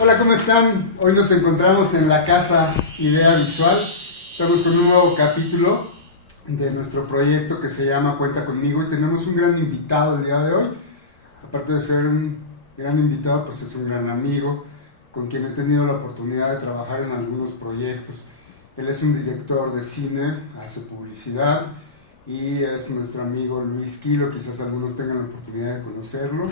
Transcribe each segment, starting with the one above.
Hola, ¿cómo están? Hoy nos encontramos en la Casa Idea Visual. Estamos con un nuevo capítulo de nuestro proyecto que se llama Cuenta Conmigo y tenemos un gran invitado el día de hoy. Aparte de ser un gran invitado, pues es un gran amigo con quien he tenido la oportunidad de trabajar en algunos proyectos. Él es un director de cine, hace publicidad y es nuestro amigo Luis Quilo. Quizás algunos tengan la oportunidad de conocerlo,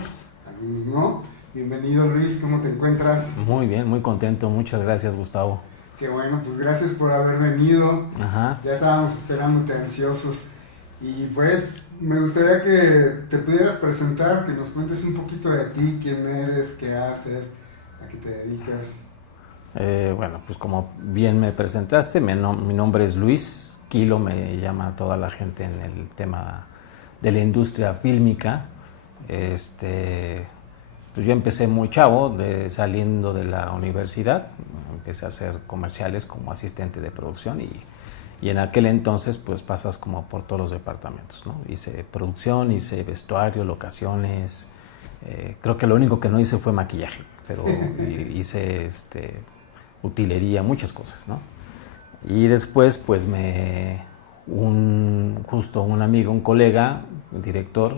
algunos no. Bienvenido, Luis, ¿cómo te encuentras? Muy bien, muy contento, muchas gracias, Gustavo. Qué bueno, pues gracias por haber venido. Ajá. Ya estábamos esperándote ansiosos. Y pues me gustaría que te pudieras presentar, que nos cuentes un poquito de ti, quién eres, qué haces, a qué te dedicas. Bueno, pues como bien me presentaste, mi nombre es Luis Quilo, me llama toda la gente en el tema de la industria fílmica. Pues yo empecé muy chavo, saliendo de la universidad, empecé a hacer comerciales como asistente de producción y en aquel entonces pues pasas como por todos los departamentos, ¿no? Hice producción, hice vestuario, locaciones, creo que lo único que no hice fue maquillaje, pero hice utilería, muchas cosas, ¿no? Y después pues justo un amigo, un colega, un director,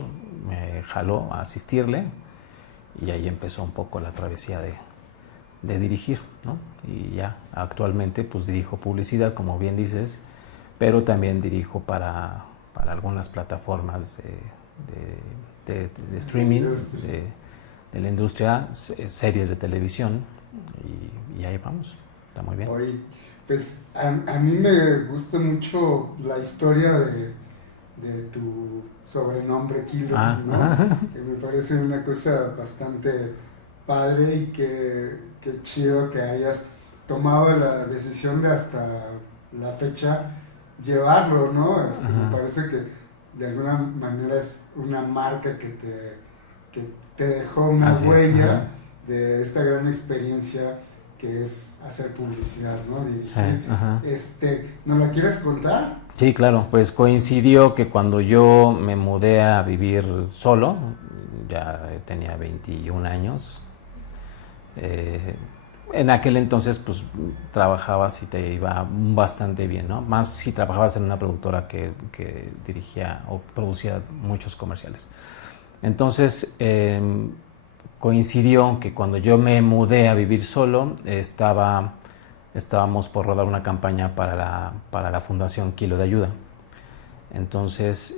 me jaló a asistirle y ahí empezó un poco la travesía de dirigir, ¿no? Y ya actualmente pues dirijo publicidad, como bien dices, pero también dirijo para algunas plataformas de streaming, de la industria, series de televisión y ahí vamos, está muy bien. Hoy, pues a mí me gusta mucho la historia de tu sobrenombre Kilo, ¿no? Que me parece una cosa bastante padre y que chido que hayas tomado la decisión de hasta la fecha llevarlo, ¿no? Me parece que de alguna manera es una marca que te dejó una Así huella de esta gran experiencia que es hacer publicidad, ¿no? Dirigir. Sí, ¿Nos la quieres contar? sí, claro, pues coincidió que cuando yo me mudé a vivir solo, ya tenía 21 años, en aquel entonces pues trabajabas y te iba bastante bien, ¿no? Más si trabajabas en una productora que dirigía o producía muchos comerciales. Entonces coincidió que cuando yo me mudé a vivir solo, estábamos por rodar una campaña para la Fundación Kilo de Ayuda. Entonces,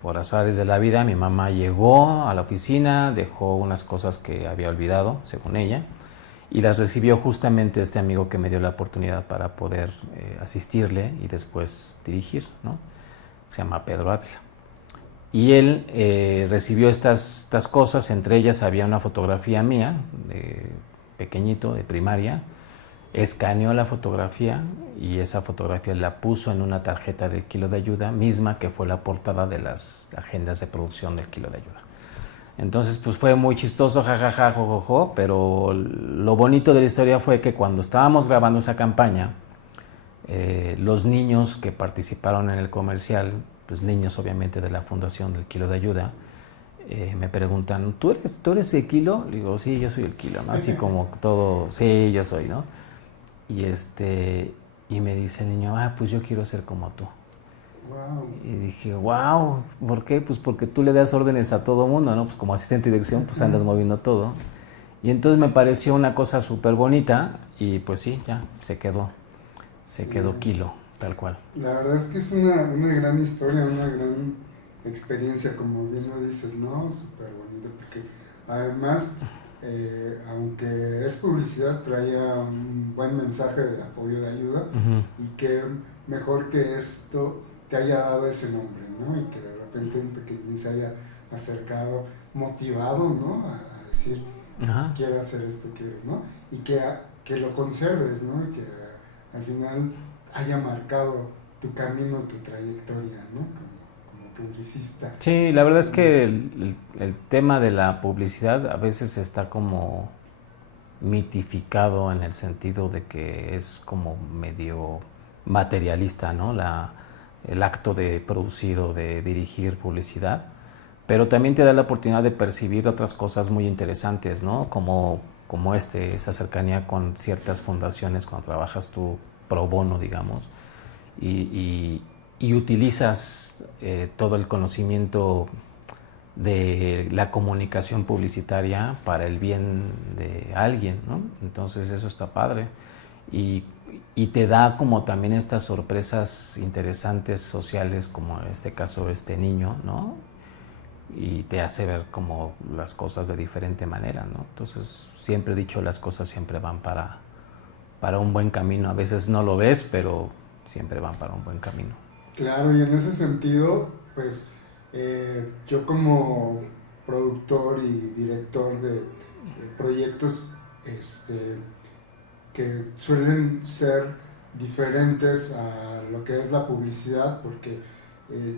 por azares de la vida, mi mamá llegó a la oficina, dejó unas cosas que había olvidado, según ella, y las recibió justamente este amigo que me dio la oportunidad para poder asistirle y después dirigir, ¿no? Se llama Pedro Ávila. Y él recibió estas cosas, entre ellas había una fotografía mía, de pequeñito, de primaria, escaneó la fotografía y esa fotografía la puso en una tarjeta del Kilo de Ayuda, misma que fue la portada de las agendas de producción del Kilo de Ayuda. Entonces pues fue muy chistoso, jajaja, jojojo, pero lo bonito de la historia fue que cuando estábamos grabando esa campaña, los niños que participaron en el comercial, pues niños obviamente de la Fundación del Kilo de Ayuda, me preguntan, ¿tú eres el Kilo? Le digo, sí, yo soy el Kilo, ¿no? Así como todo, sí, yo soy, ¿no? Y y me dice el niño, pues yo quiero ser como tú. Wow. Y dije, wow, ¿por qué? Pues porque tú le das órdenes a todo mundo, ¿no? Pues como asistente de dirección, pues andas moviendo todo. Y entonces me pareció una cosa súper bonita y pues sí, ya, se quedó Kilo, tal cual. La verdad es que es una gran historia, una gran experiencia, como bien lo dices, ¿no? Súper bonito, porque además, aunque es publicidad, traía un buen mensaje de apoyo, de ayuda, y que mejor que esto te haya dado ese nombre, ¿no? Y que de repente un pequeñín se haya acercado, motivado, ¿no? A decir, quiero hacer esto, quiero, ¿no? Y que lo conserves, ¿no? Y que al final haya marcado tu camino, tu trayectoria, ¿no? Como publicista. Sí, la verdad es que el tema de la publicidad a veces está como mitificado en el sentido de que es como medio materialista, ¿no? El acto de producir o de dirigir publicidad, pero también te da la oportunidad de percibir otras cosas muy interesantes, ¿no? Como como esta cercanía con ciertas fundaciones cuando trabajas tú pro bono, digamos, y utilizas todo el conocimiento de la comunicación publicitaria para el bien de alguien, ¿no? Entonces eso está padre y te da como también estas sorpresas interesantes sociales, como en este caso este niño, ¿no? Y te hace ver como las cosas de diferente manera, ¿no? Entonces siempre he dicho, las cosas siempre van para un buen camino. A veces no lo ves, pero siempre van para un buen camino. Claro, y en ese sentido, pues yo como productor y director de proyectos que suelen ser diferentes a lo que es la publicidad, porque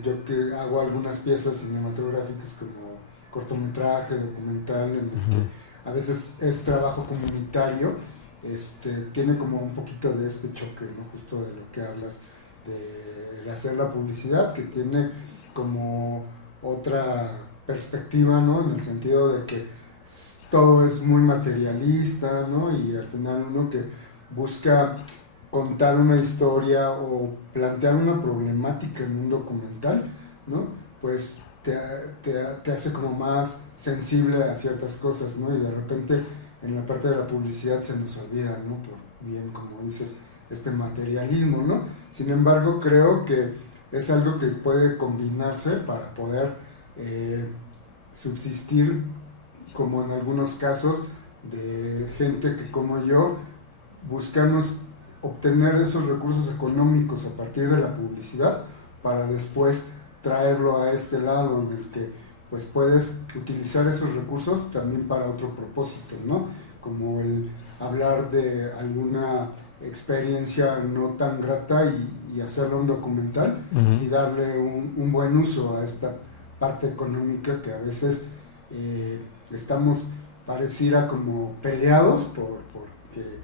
yo que hago algunas piezas cinematográficas como cortometraje, documental, en el que a veces es trabajo comunitario, tiene como un poquito de este choque, ¿no? Justo de lo que hablas, de hacer la publicidad, que tiene como otra perspectiva, ¿no? En el sentido de que todo es muy materialista, ¿no? Y al final uno que busca contar una historia o plantear una problemática en un documental, ¿no? Pues te hace como más sensible a ciertas cosas, ¿no? Y de repente en la parte de la publicidad se nos olvida, ¿no? Por bien, como dices, este materialismo, ¿no? Sin embargo, creo que es algo que puede combinarse para poder subsistir, como en algunos casos de gente que como yo buscamos obtener esos recursos económicos a partir de la publicidad para después traerlo a este lado en el que pues puedes utilizar esos recursos también para otro propósito, ¿no? Como el hablar de alguna experiencia no tan grata y hacerlo un documental y darle un buen uso a esta parte económica que a veces estamos pareciera como peleados porque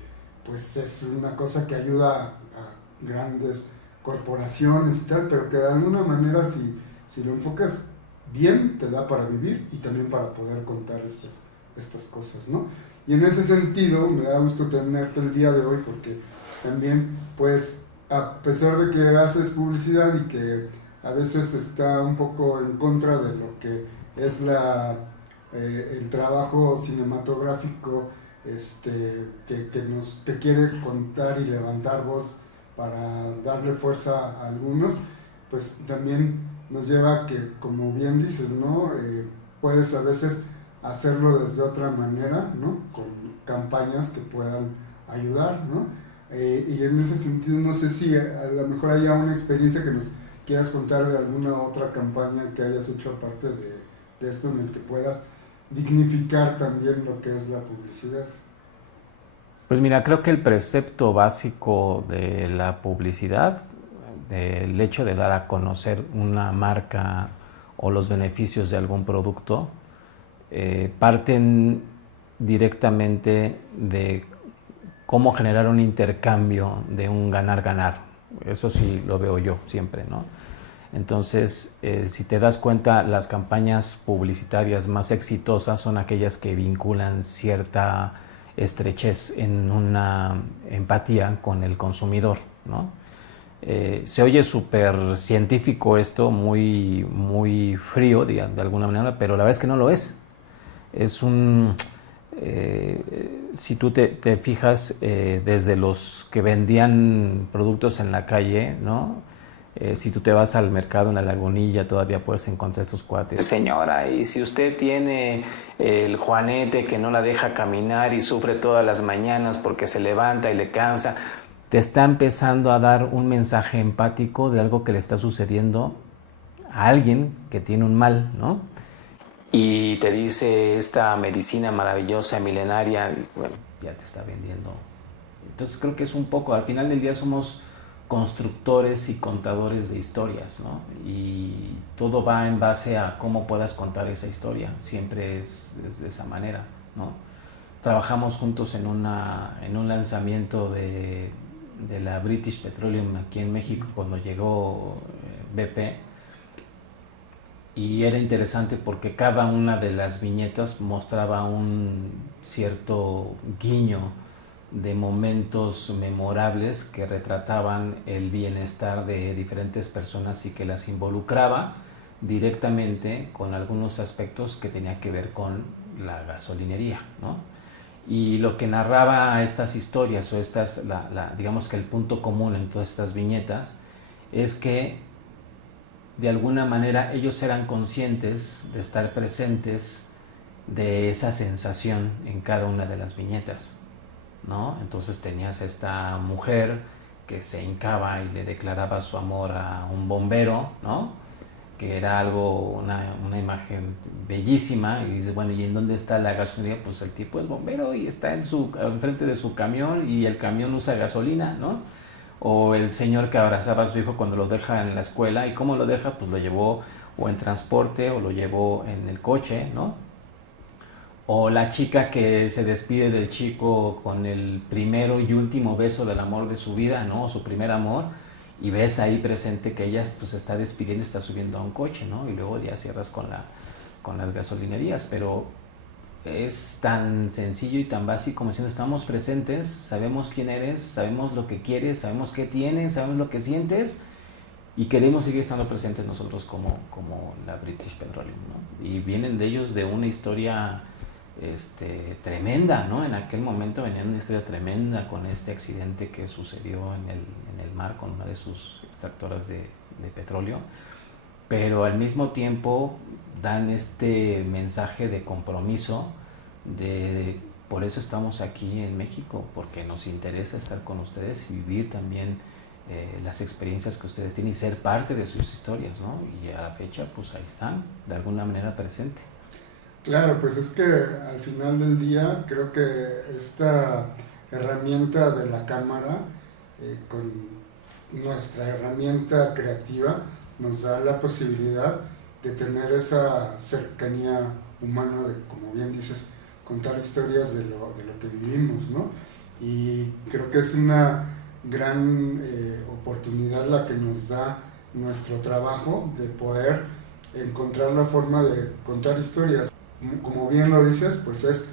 pues es una cosa que ayuda a grandes corporaciones y tal, pero que de alguna manera si lo enfocas bien te da para vivir y también para poder contar estas cosas, ¿no? Y en ese sentido me da gusto tenerte el día de hoy porque también pues a pesar de que haces publicidad y que a veces está un poco en contra de lo que es el trabajo cinematográfico que quiere contar y levantar voz para darle fuerza a algunos, pues también nos lleva a que, como bien dices, ¿no? Puedes a veces hacerlo desde otra manera, ¿no? Con campañas que puedan ayudar, ¿no? Y en ese sentido, no sé si a lo mejor haya una experiencia que nos quieras contar de alguna otra campaña que hayas hecho aparte de esto, en el que puedas dignificar también lo que es la publicidad. Pues mira, creo que el precepto básico de la publicidad, el hecho de dar a conocer una marca o los beneficios de algún producto, parten directamente de cómo generar un intercambio de un ganar-ganar. Eso sí lo veo yo siempre, ¿no? Entonces, si te das cuenta, las campañas publicitarias más exitosas son aquellas que vinculan cierta estrechez en una empatía con el consumidor, ¿no? Se oye súper científico esto, muy, muy frío de alguna manera, pero la verdad es que no lo es. Es un... si tú te fijas, desde los que vendían productos en la calle, ¿no? Si tú te vas al mercado en la Lagunilla, todavía puedes encontrar estos cuates. Señora, y si usted tiene el Juanete que no la deja caminar y sufre todas las mañanas porque se levanta y le cansa, te está empezando a dar un mensaje empático de algo que le está sucediendo a alguien que tiene un mal, ¿no? Y te dice esta medicina maravillosa, milenaria, bueno, ya te está vendiendo. Entonces creo que es un poco, al final del día somos constructores y contadores de historias, ¿no? Y todo va en base a cómo puedas contar esa historia, siempre es de esa manera, ¿no? Trabajamos juntos en un lanzamiento de la British Petroleum aquí en México cuando llegó BP, y era interesante porque cada una de las viñetas mostraba un cierto guiño de momentos memorables que retrataban el bienestar de diferentes personas y que las involucraba directamente con algunos aspectos que tenía que ver con la gasolinería, ¿no? Y lo que narraba estas historias, o digamos que el punto común en todas estas viñetas, es que de alguna manera ellos eran conscientes de estar presentes de esa sensación en cada una de las viñetas, ¿no? Entonces tenías esta mujer que se hincaba y le declaraba su amor a un bombero, ¿no? Que era una imagen bellísima, y dice, bueno, ¿y en dónde está la gasolinería? Pues el tipo es bombero y está enfrente de su camión, y el camión usa gasolina, ¿no? O el señor que abrazaba a su hijo cuando lo deja en la escuela, ¿y cómo lo deja? Pues lo llevó o en transporte o lo llevó en el coche, ¿no? O la chica que se despide del chico con el primero y último beso del amor de su vida, ¿no? O su primer amor, y ves ahí presente que ella pues está despidiendo, está subiendo a un coche, ¿no? Y luego ya cierras con las gasolinerías, pero es tan sencillo y tan básico como si no estamos presentes, sabemos quién eres, sabemos lo que quieres, sabemos qué tienes, sabemos lo que sientes, y queremos seguir estando presentes nosotros como la British Petroleum, ¿no? Y vienen de ellos de una historia tremenda, ¿no? En aquel momento venían una historia tremenda con este accidente que sucedió en el mar con una de sus extractoras de petróleo, pero al mismo tiempo dan este mensaje de compromiso, por eso estamos aquí en México, porque nos interesa estar con ustedes y vivir también las experiencias que ustedes tienen y ser parte de sus historias, ¿no? Y a la fecha, pues ahí están, de alguna manera presente. Claro, pues es que al final del día creo que esta herramienta de la cámara, con nuestra herramienta creativa, nos da la posibilidad de tener esa cercanía humana, de, como bien dices, contar historias de lo que vivimos, ¿no? Y creo que es una gran oportunidad la que nos da nuestro trabajo de poder encontrar la forma de contar historias. Como bien lo dices, pues es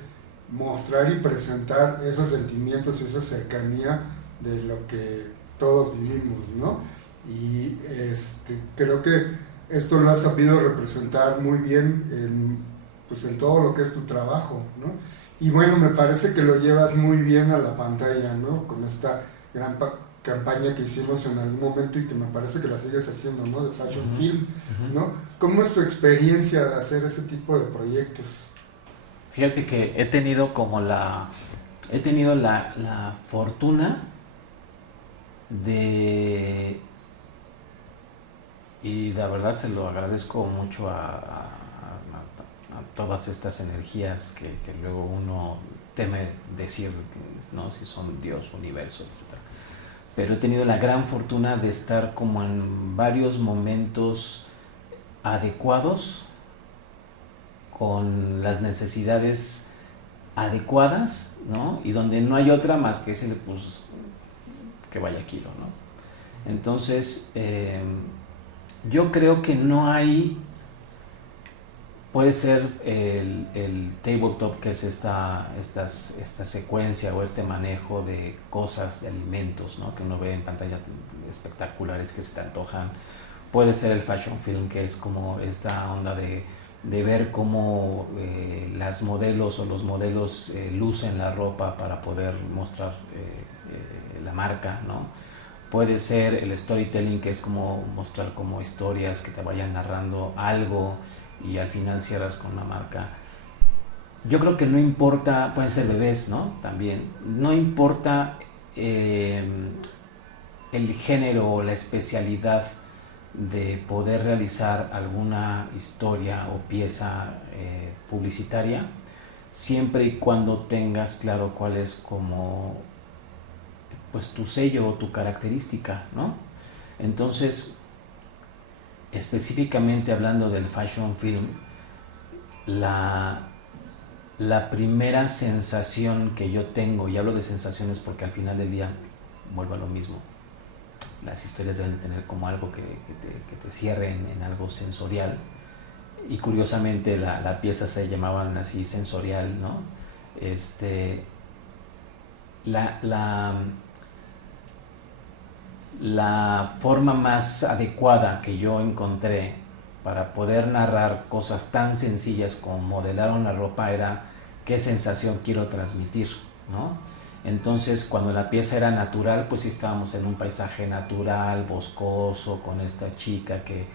mostrar y presentar esos sentimientos, esa cercanía de lo que todos vivimos, ¿no? Y creo que esto lo has sabido representar muy bien pues en todo lo que es tu trabajo, ¿no? Y bueno, me parece que lo llevas muy bien a la pantalla, ¿no? Con esta gran campaña que hicimos en algún momento y que me parece que la sigues haciendo, ¿no? De Fashion Film, ¿no? ¿Cómo es tu experiencia de hacer ese tipo de proyectos? Fíjate que he tenido la fortuna y la verdad se lo agradezco mucho a todas estas energías que luego uno teme decir, ¿no? Si son Dios, universo, etc. Pero he tenido la gran fortuna de estar como en varios momentos adecuados, con las necesidades adecuadas, ¿no? Y donde no hay otra más que decirle, pues, que vaya kilo, ¿no? Entonces, yo creo que no hay, puede ser el tabletop, que es esta secuencia o este manejo de cosas, de alimentos, ¿no? Que uno ve en pantalla espectaculares que se te antojan. Puede ser el fashion film, que es como esta onda de ver cómo las modelos o los modelos lucen la ropa para poder mostrar la marca, ¿no? Puede ser el storytelling, que es como mostrar como historias que te vayan narrando algo y al final cierras con una marca. Yo creo que no importa, pueden ser bebés, ¿no? También, no importa el género o la especialidad de poder realizar alguna historia o pieza publicitaria, siempre y cuando tengas claro cuál es como pues tu sello o tu característica, ¿no? Entonces, específicamente hablando del fashion film, la primera sensación que yo tengo, y hablo de sensaciones porque al final del día vuelvo a lo mismo, las historias deben de tener como algo que te cierre en algo sensorial, y curiosamente la pieza se llamaban así sensorial, ¿no? La, la, la forma más adecuada que yo encontré para poder narrar cosas tan sencillas como modelar una ropa era qué sensación quiero transmitir, ¿no? Entonces, cuando la pieza era natural, pues sí estábamos en un paisaje natural, boscoso, con esta chica que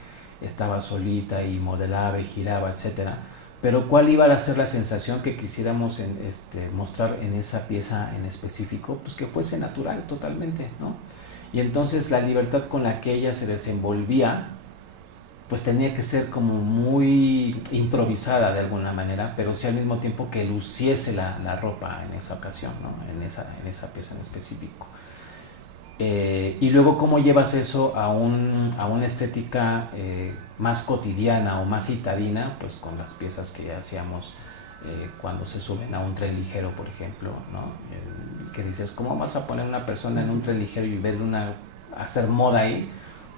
estaba solita y modelaba y giraba, etcétera. Pero ¿cuál iba a ser la sensación que quisiéramos mostrar en esa pieza en específico? Pues que fuese natural totalmente, ¿no? Y entonces la libertad con la que ella se desenvolvía, pues tenía que ser como muy improvisada de alguna manera, pero sí al mismo tiempo que luciese la ropa en esa ocasión, ¿no? En esa pieza en específico. Y luego cómo llevas eso a una estética más cotidiana o más citadina, pues con las piezas que hacíamos cuando se suben a un tren ligero, por ejemplo, ¿no? Que dices, ¿cómo vas a poner una persona en un tren ligero y ver hacer moda ahí?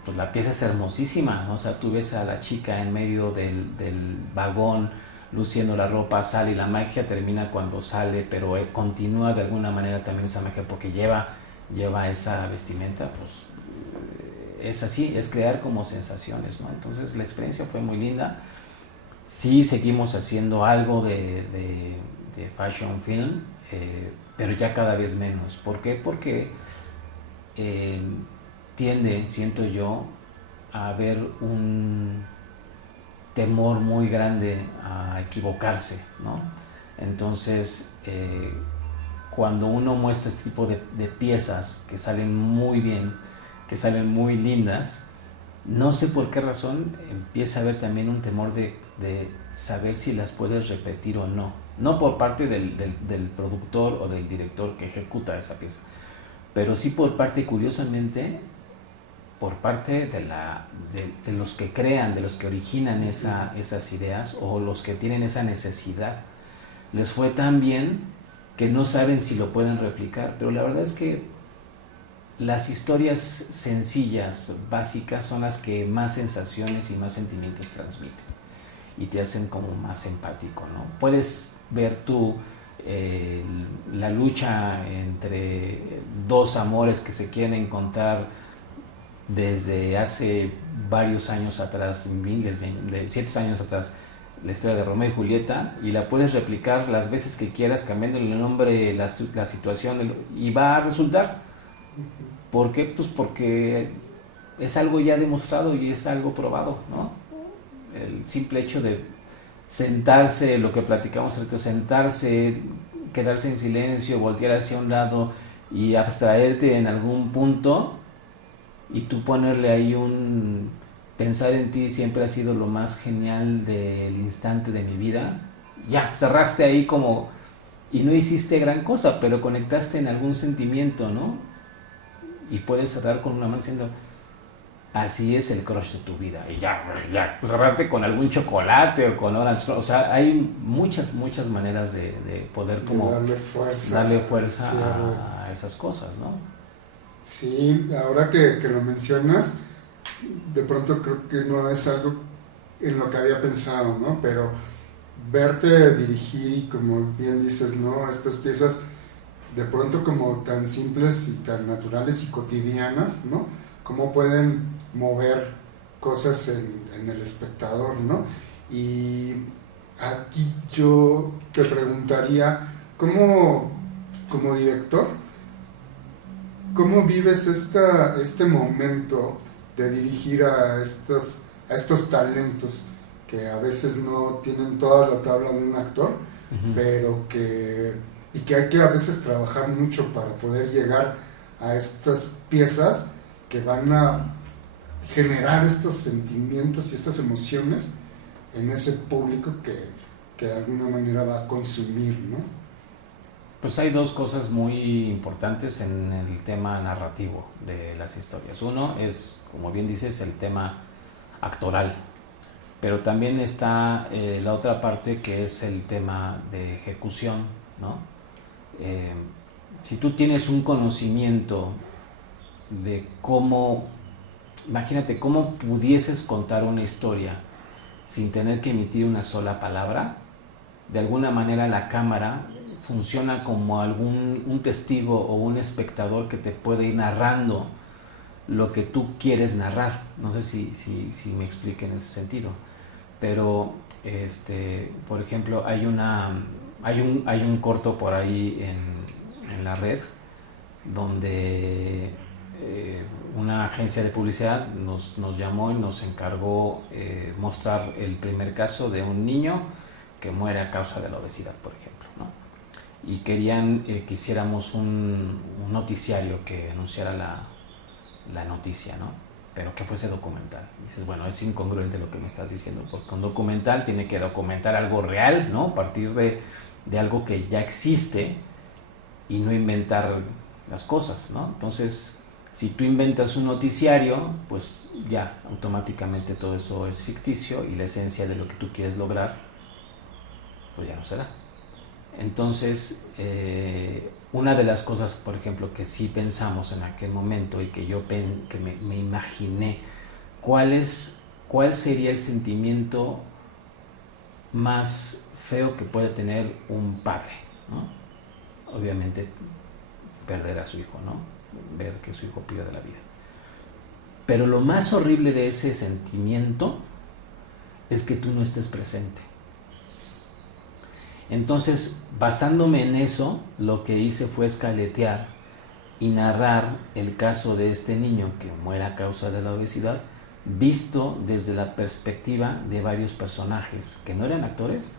Pues la pieza es hermosísima, ¿no? O sea, tú ves a la chica en medio del vagón luciendo la ropa, sale y la magia termina cuando sale, pero continúa de alguna manera también esa magia porque lleva esa vestimenta, pues es así, es crear como sensaciones, ¿no? Entonces la experiencia fue muy linda. Sí seguimos haciendo algo de fashion film, pero ya cada vez menos. ¿Por qué? Porque tiende, siento yo, a haber un temor muy grande a equivocarse, ¿no? Entonces, cuando uno muestra este tipo de piezas que salen muy bien, que salen muy lindas, no sé por qué razón empieza a haber también un temor de saber si las puedes repetir o no. No por parte del productor o del director que ejecuta esa pieza, pero sí por parte, curiosamente, por parte de los que crean, de los que originan esas ideas o los que tienen esa necesidad. Les fue tan bien que no saben si lo pueden replicar, pero la verdad es que las historias sencillas, básicas, son las que más sensaciones y más sentimientos transmiten y te hacen como más empático, ¿no? Puedes ver tú la lucha entre dos amores que se quieren encontrar desde hace varios años atrás, miles de cientos años atrás, la historia de Romeo y Julieta, y la puedes replicar las veces que quieras, cambiándole el nombre, la situación, y va a resultar. ¿Por qué? Pues porque es algo ya demostrado y es algo probado, ¿no? El simple hecho de sentarse, lo que platicamos ahorita, sentarse, quedarse en silencio, voltear hacia un lado y abstraerte en algún punto, y tú ponerle ahí pensar en ti siempre ha sido lo más genial del instante de mi vida. Ya, cerraste ahí como, y no hiciste gran cosa, pero conectaste en algún sentimiento, ¿no? Y puedes cerrar con una mano diciendo, así es el crush de tu vida. Y ya, cerraste con algún chocolate o con orange. O sea, hay muchas maneras de poder como darle fuerza sí, a esas cosas, ¿no? Sí, ahora que lo mencionas, de pronto creo que no es algo en lo que había pensado, ¿no? Pero verte dirigir y como bien dices, ¿no? Estas piezas de pronto como tan simples y tan naturales y cotidianas, ¿no? Cómo pueden mover cosas en el espectador, ¿no? Y aquí yo te preguntaría, como director, ¿cómo vives este momento de dirigir a estos talentos que a veces no tienen toda la tabla de un actor, uh-huh, pero que hay que a veces trabajar mucho para poder llegar a estas piezas que van a generar estos sentimientos y estas emociones en ese público que de alguna manera va a consumir, ¿no? Pues hay dos cosas muy importantes en el tema narrativo de las historias. Uno es, como bien dices, el tema actoral, pero también está la otra parte que es el tema de ejecución, ¿no? Si tú tienes un conocimiento de imagínate cómo pudieses contar una historia sin tener que emitir una sola palabra. De alguna manera la cámara funciona como un testigo o un espectador que te puede ir narrando lo que tú quieres narrar. No sé si me explique en ese sentido. Pero, por ejemplo, hay un corto por ahí en la red donde una agencia de publicidad nos llamó y nos encargó mostrar el primer caso de un niño que muere a causa de la obesidad, por ejemplo, ¿no? Y querían que hiciéramos un noticiario que anunciara la noticia, ¿no? Pero que fuese documental. Y dices, bueno, es incongruente lo que me estás diciendo, porque un documental tiene que documentar algo real, ¿no? A partir de algo que ya existe y no inventar las cosas, ¿no? Entonces, si tú inventas un noticiario, pues ya automáticamente todo eso es ficticio y la esencia de lo que tú quieres lograr, pues ya no se da. Entonces, una de las cosas, por ejemplo, que sí pensamos en aquel momento y que me imaginé, ¿cuál sería el sentimiento más feo que puede tener un padre, ¿no? Obviamente, perder a su hijo, ¿no? Ver que su hijo pierde la vida. Pero lo más horrible de ese sentimiento es que tú no estés presente. Entonces, basándome en eso, lo que hice fue escaletear y narrar el caso de este niño que muere a causa de la obesidad, visto desde la perspectiva de varios personajes que no eran actores,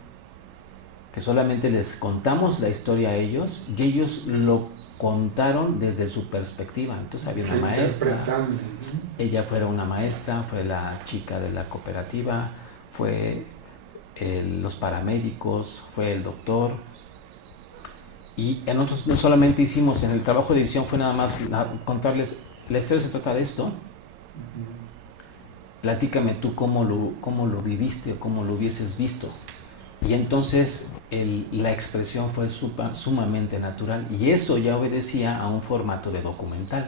que solamente les contamos la historia a ellos y ellos lo contaron desde su perspectiva. Entonces había una maestra, ella fue una maestra, fue la chica de la cooperativa, fue los paramédicos, fue el doctor. Y nosotros no solamente hicimos, en el trabajo de edición fue nada más contarles, la historia se trata de esto, platícame tú cómo lo viviste o cómo lo hubieses visto. Y entonces la expresión fue sumamente natural y eso ya obedecía a un formato de documental,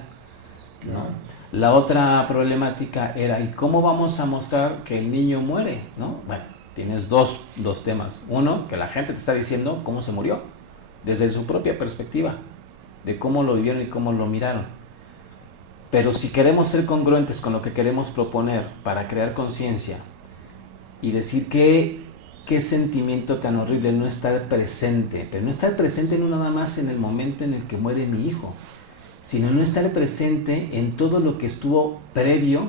¿no? La otra problemática era, ¿y cómo vamos a mostrar que el niño muere, ¿no? Bueno, tienes dos temas. Uno, que la gente te está diciendo cómo se murió, desde su propia perspectiva, de cómo lo vivieron y cómo lo miraron. Pero si queremos ser congruentes con lo que queremos proponer para crear conciencia y decir qué sentimiento tan horrible no estar presente, pero no estar presente no nada más en el momento en el que muere mi hijo, sino no estar presente en todo lo que estuvo previo,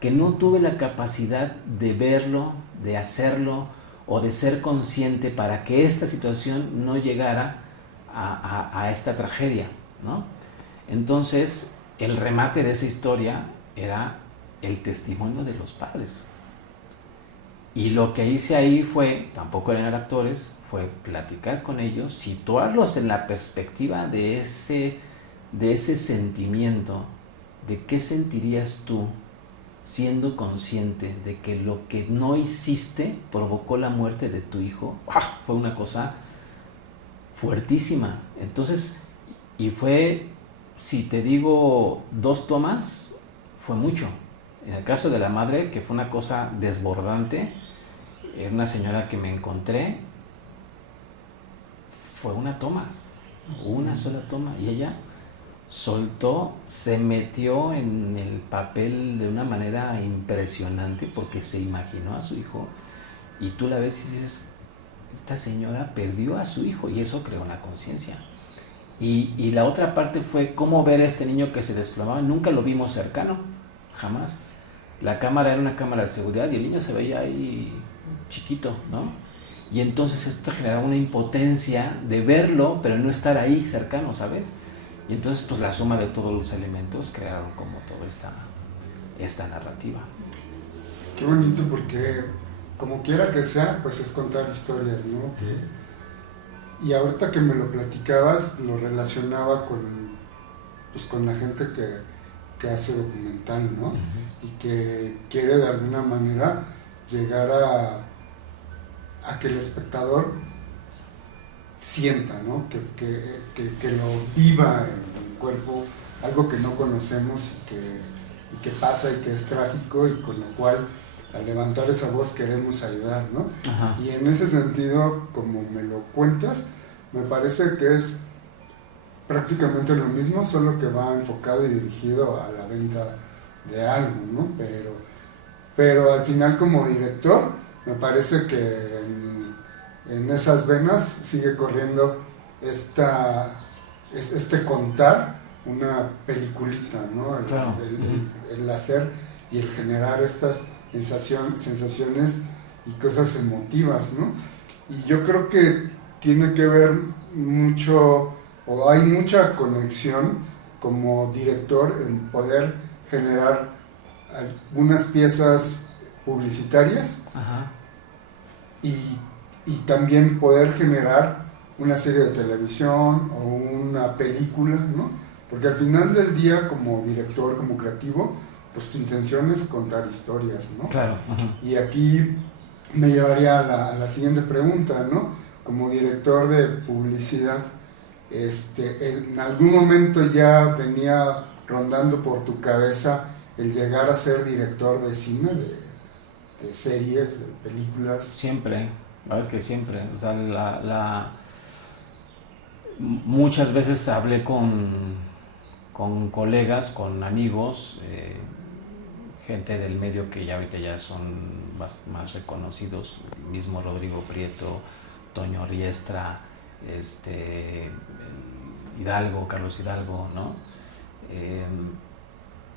que no tuve la capacidad de verlo, de hacerlo o de ser consciente para que esta situación no llegara a esta tragedia, ¿no? Entonces, el remate de esa historia era el testimonio de los padres. Y lo que hice ahí fue, tampoco eran actores, fue platicar con ellos, situarlos en la perspectiva de ese sentimiento, de qué sentirías tú siendo consciente de que lo que no hiciste provocó la muerte de tu hijo. Fue una cosa fuertísima. Entonces, y fue, si te digo 2 tomas, fue mucho. En el caso de la madre, que fue una cosa desbordante, era una señora que me encontré, fue una sola toma, y ella soltó, se metió en el papel de una manera impresionante porque se imaginó a su hijo y tú la ves y dices, esta señora perdió a su hijo y eso creó una conciencia. Y la otra parte fue cómo ver a este niño que se desplomaba. Nunca lo vimos cercano, jamás. La cámara era una cámara de seguridad y el niño se veía ahí chiquito, ¿no? Y entonces esto generaba una impotencia de verlo, pero no estar ahí cercano, ¿sabes? Y entonces pues la suma de todos los elementos crearon como toda esta narrativa. Qué bonito, porque como quiera que sea, pues es contar historias, ¿no? Y ahorita que me lo platicabas, lo relacionaba con la gente que hace documental, ¿no? Uh-huh. Y que quiere de alguna manera llegar a que el espectador sienta, ¿no? Que lo viva en el cuerpo, algo que no conocemos y que pasa y que es trágico y con lo cual al levantar esa voz queremos ayudar, ¿no? Ajá. Y en ese sentido, como me lo cuentas, me parece que es prácticamente lo mismo, solo que va enfocado y dirigido a la venta de algo, ¿no? Pero al final como director, me parece que en esas venas sigue corriendo este contar una peliculita, ¿no? Claro. El hacer y el generar estas sensaciones y cosas emotivas, ¿no? Y yo creo que tiene que ver mucho, o hay mucha conexión como director en poder generar algunas piezas publicitarias. Ajá. Y también poder generar una serie de televisión o una película, ¿no? Porque al final del día, como director, como creativo, pues tu intención es contar historias, ¿no? Claro. Ajá. Y aquí me llevaría a la siguiente pregunta, ¿no? Como director de publicidad, ¿en algún momento ya venía rondando por tu cabeza el llegar a ser director de cine, de series, de películas? Siempre, la verdad es que siempre. O sea, muchas veces hablé con colegas, con amigos, gente del medio que ya ahorita ya son más reconocidos, el mismo Rodrigo Prieto, Toño Riestra, Hidalgo, Carlos Hidalgo, ¿no?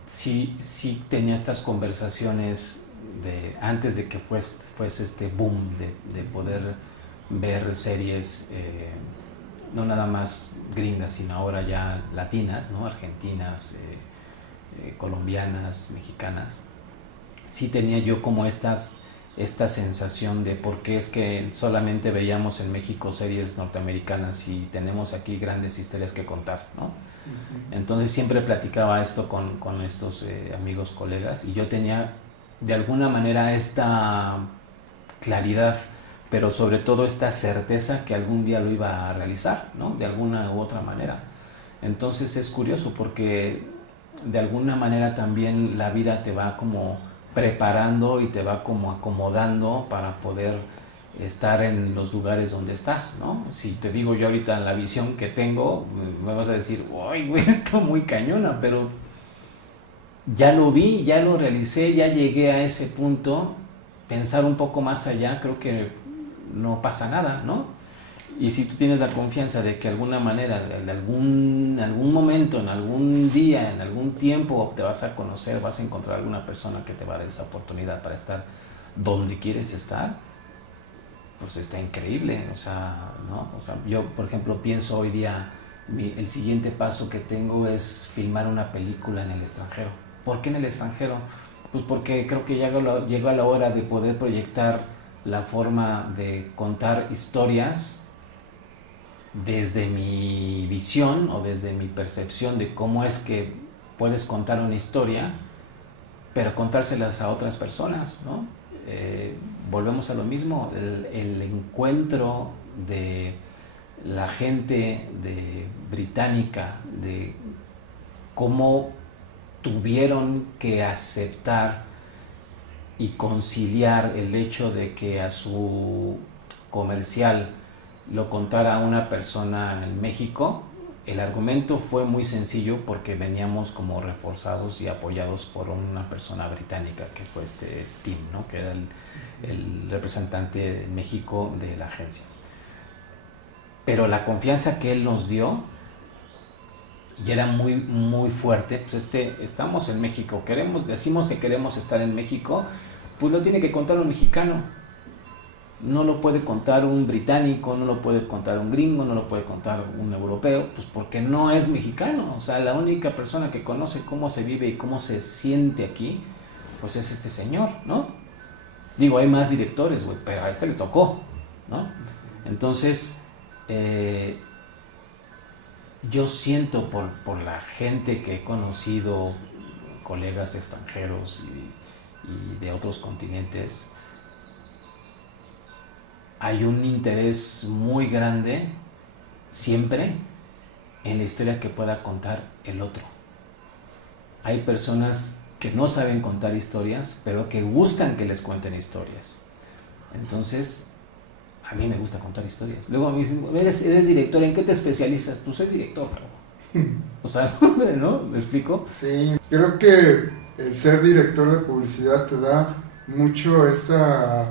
Sí tenía estas conversaciones antes de que fuese este boom de poder ver series, no nada más gringas, sino ahora ya latinas, ¿no? Argentinas, colombianas, mexicanas. Sí tenía yo como esta sensación de por qué es que solamente veíamos en México series norteamericanas y tenemos aquí grandes historias que contar, ¿no? Entonces siempre platicaba esto con estos amigos, colegas, y yo tenía de alguna manera esta claridad, pero sobre todo esta certeza que algún día lo iba a realizar, ¿no? De alguna u otra manera. Entonces es curioso porque de alguna manera también la vida te va como preparando y te va como acomodando para poder estar en los lugares donde estás, ¿no? Si te digo yo ahorita la visión que tengo, me vas a decir, uy, güey, esto muy cañona, pero ya lo vi, ya lo realicé, ya llegué a ese punto. Pensar un poco más allá, creo que no pasa nada, ¿no? Y si tú tienes la confianza de que de alguna manera, en algún momento, en algún día, en algún tiempo te vas a conocer, vas a encontrar alguna persona que te va a dar esa oportunidad para estar donde quieres estar, pues está increíble, o sea, ¿no? O sea, yo, por ejemplo, pienso hoy día, el siguiente paso que tengo es filmar una película en el extranjero. ¿Por qué en el extranjero? Pues porque creo que llegó la hora de poder proyectar la forma de contar historias desde mi visión o desde mi percepción de cómo es que puedes contar una historia, pero contárselas a otras personas, ¿no? Volvemos a lo mismo, el encuentro de la gente británica, de cómo tuvieron que aceptar y conciliar el hecho de que a su comercial lo contara una persona en México. El argumento fue muy sencillo porque veníamos como reforzados y apoyados por una persona británica que fue Tim, ¿no? Que era el representante en México de la agencia. Pero la confianza que él nos dio y era muy, muy fuerte. Pues estamos en México, decimos que queremos estar en México, pues lo tiene que contar un mexicano. No lo puede contar un británico, no lo puede contar un gringo, no lo puede contar un europeo, pues porque no es mexicano. O sea, la única persona que conoce cómo se vive y cómo se siente aquí, pues es este señor, ¿no? Digo, hay más directores, güey, pero a este le tocó, ¿no? Entonces, yo siento por la gente que he conocido, colegas extranjeros y de otros continentes, hay un interés muy grande siempre en la historia que pueda contar el otro. Hay personas que no saben contar historias, pero que gustan que les cuenten historias. Entonces, a mí me gusta contar historias. Luego me dicen, eres director, ¿en qué te especializas? Pues soy director, o sea, ¿no? ¿Me explico? Sí, creo que el ser director de publicidad te da mucho esa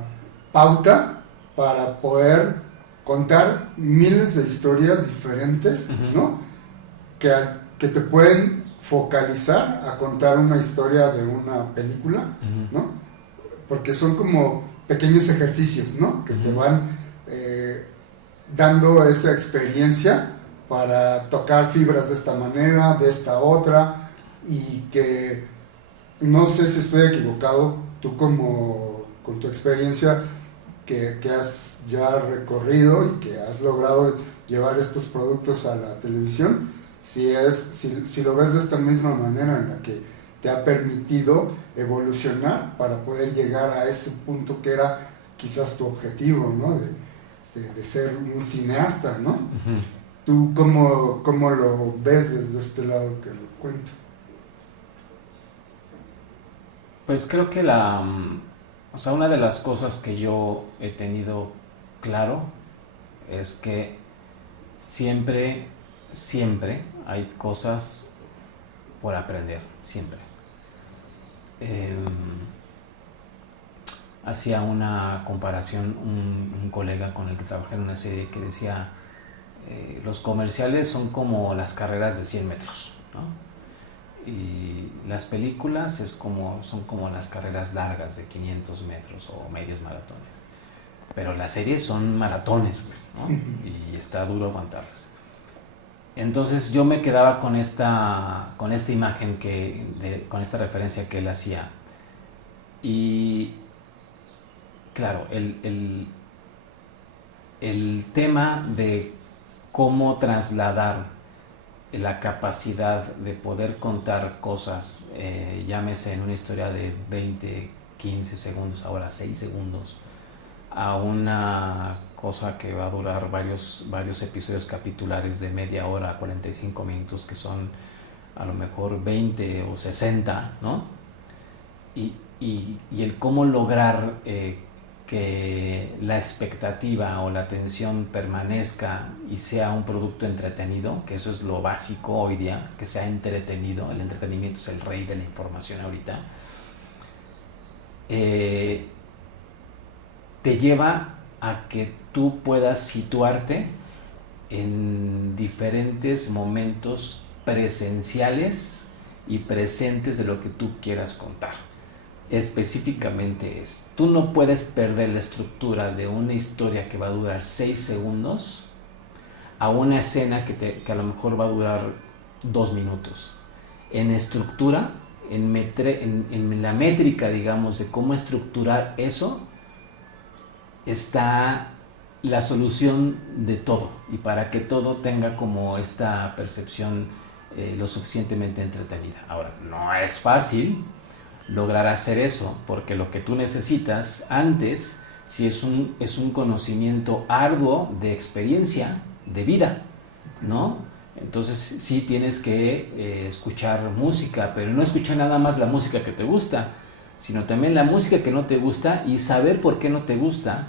pauta para poder contar miles de historias diferentes, ¿no? Que te pueden focalizar a contar una historia de una película, ¿no? Porque son como pequeños ejercicios, ¿no? Que te van dando esa experiencia para tocar fibras de esta manera, de esta otra, y que no sé si estoy equivocado, tú como con tu experiencia que has ya recorrido y que has logrado llevar estos productos a la televisión, si lo ves de esta misma manera en la que te ha permitido evolucionar para poder llegar a ese punto que era quizás tu objetivo, ¿no? De ser un cineasta, ¿no? Uh-huh. ¿Tú cómo lo ves desde este lado que lo cuento? Pues creo que una de las cosas que yo he tenido claro es que siempre hay cosas por aprender, siempre. Hacía una comparación un colega con el que trabajé en una serie que decía, los comerciales son como las carreras de 100 metros, ¿no? Y las películas son como las carreras largas de 500 metros o medios maratones. Pero las series son maratones, ¿no? Y está duro aguantarlas. Entonces yo me quedaba con esta imagen, con esta referencia que él hacía. Y claro, el tema de cómo trasladar la capacidad de poder contar cosas, llámese en una historia de 20, 15 segundos, ahora 6 segundos, a una cosa que va a durar varios episodios capitulares de media hora a 45 minutos, que son a lo mejor 20 o 60, ¿no? Y el cómo lograr que la expectativa o la atención permanezca y sea un producto entretenido, que eso es lo básico hoy día, que sea entretenido. El entretenimiento es el rey de la información ahorita. Te lleva a que tú puedas situarte en diferentes momentos presenciales y presentes de lo que tú quieras contar. Específicamente tú no puedes perder la estructura de una historia que va a durar 6 segundos a una escena que a lo mejor va a durar 2 minutos. En estructura, en la métrica, digamos, de cómo estructurar eso, está la solución de todo, y para que todo tenga como esta percepción lo suficientemente entretenida. Ahora, no es fácil lograr hacer eso, porque lo que tú necesitas antes sí es un conocimiento arduo de experiencia de vida, ¿no? Entonces sí tienes que escuchar música, pero no escuchar nada más la música que te gusta, sino también la música que no te gusta y saber por qué no te gusta.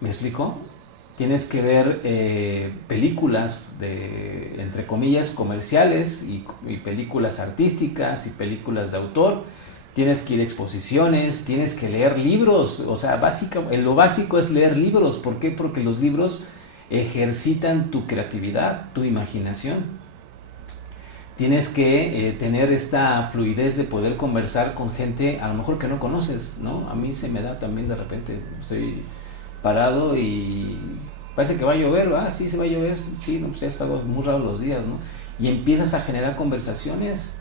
¿Me explico? Tienes que ver películas entre comillas, comerciales y películas artísticas y películas de autor. Tienes que ir a exposiciones, tienes que leer libros. O sea, lo básico es leer libros. ¿Por qué? Porque los libros ejercitan tu creatividad, tu imaginación. Tienes que tener esta fluidez de poder conversar con gente a lo mejor que no conoces, ¿no? A mí se me da también de repente, estoy parado y parece que va a llover, ¿verdad? Sí, se va a llover, sí, no, pues ya ha estado muy raro los días, ¿no? Y empiezas a generar conversaciones.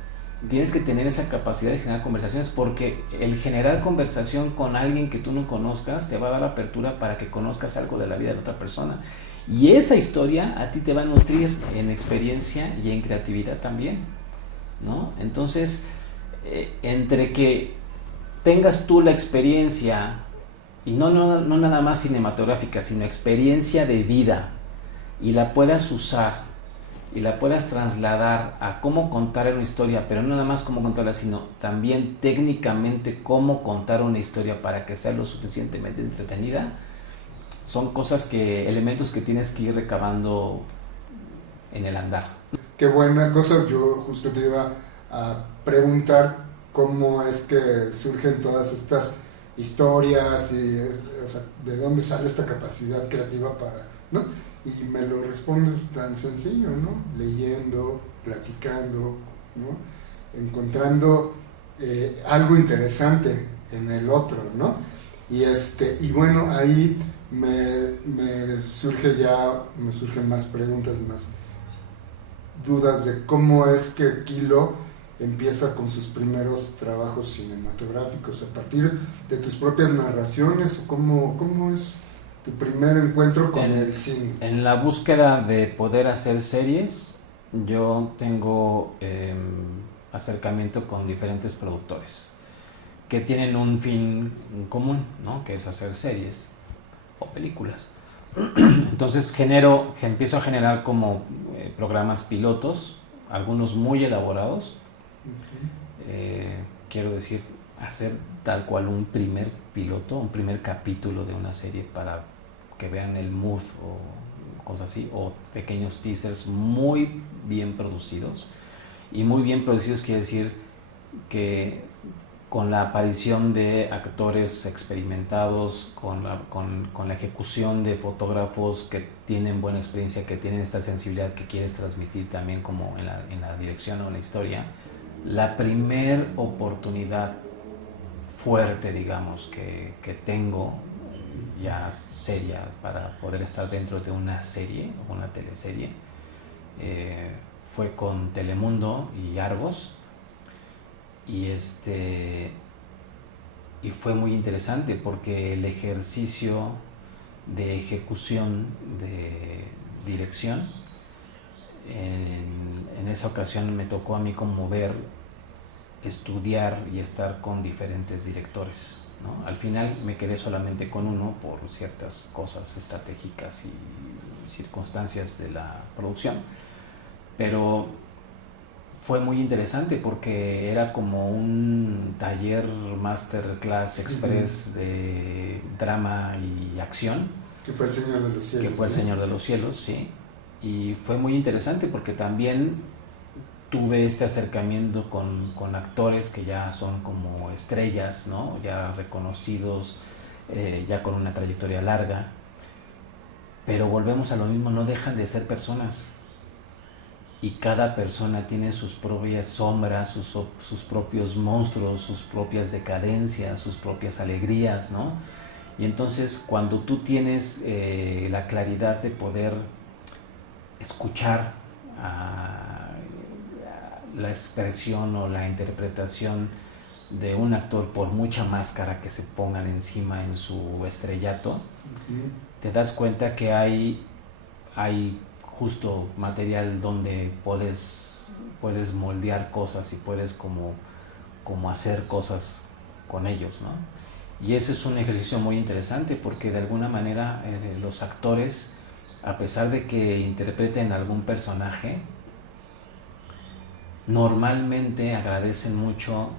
Tienes que tener esa capacidad de generar conversaciones, porque el generar conversación con alguien que tú no conozcas te va a dar apertura para que conozcas algo de la vida de otra persona, y esa historia a ti te va a nutrir en experiencia y en creatividad también, ¿no? Entonces, entre que tengas tú la experiencia, y no nada más cinematográfica, sino experiencia de vida, y la puedas usar y la puedas trasladar a cómo contar una historia, pero no nada más cómo contarla, sino también técnicamente cómo contar una historia para que sea lo suficientemente entretenida, son elementos que tienes que ir recabando en el andar. Qué buena cosa, yo justo te iba a preguntar cómo es que surgen todas estas historias y, o sea, de dónde sale esta capacidad creativa para, ¿no? Y me lo respondes tan sencillo, ¿no? Leyendo, platicando, ¿no? Encontrando algo interesante en el otro, ¿no? Y bueno, ahí me surgen más preguntas, más dudas de cómo es que Kilo empieza con sus primeros trabajos cinematográficos, a partir de tus propias narraciones, o cómo es tu primer encuentro con el cine. En la búsqueda de poder hacer series, yo tengo acercamiento con diferentes productores que tienen un fin común, ¿no? Que es hacer series o películas. Entonces empiezo a generar como programas pilotos, algunos muy elaborados. Quiero decir, hacer tal cual un primer piloto, un primer capítulo de una serie para que vean el mood o cosas así, o pequeños teasers muy bien producidos. Y muy bien producidos quiere decir que con la aparición de actores experimentados, con la ejecución de fotógrafos que tienen buena experiencia, que tienen esta sensibilidad que quieres transmitir también como en la dirección o en la historia. La primer oportunidad fuerte, digamos, que tengo ya seria para poder estar dentro de una serie o una teleserie fue con Telemundo y Argos. Y fue muy interesante porque el ejercicio de ejecución de dirección en esa ocasión me tocó a mí como estudiar y estar con diferentes directores, ¿no? Al final me quedé solamente con uno por ciertas cosas estratégicas y circunstancias de la producción, pero fue muy interesante porque era como un taller masterclass express de drama y acción. Que fue El Señor de los Cielos. Que fue El Señor de los Cielos, sí. Y fue muy interesante porque también tuve este acercamiento con actores que ya son como estrellas, ¿no? Ya reconocidos, ya con una trayectoria larga. Pero volvemos a lo mismo, no dejan de ser personas. Y cada persona tiene sus propias sombras, sus propios monstruos, sus propias decadencias, sus propias alegrías, ¿no? Y entonces cuando tú tienes la claridad de poder escuchar la expresión o la interpretación de un actor, por mucha máscara que se pongan encima en su estrellato, te das cuenta que hay justo material donde puedes moldear cosas y puedes como hacer cosas con ellos, ¿no? Y ese es un ejercicio muy interesante porque de alguna manera los actores, a pesar de que interpreten algún personaje, normalmente agradecen mucho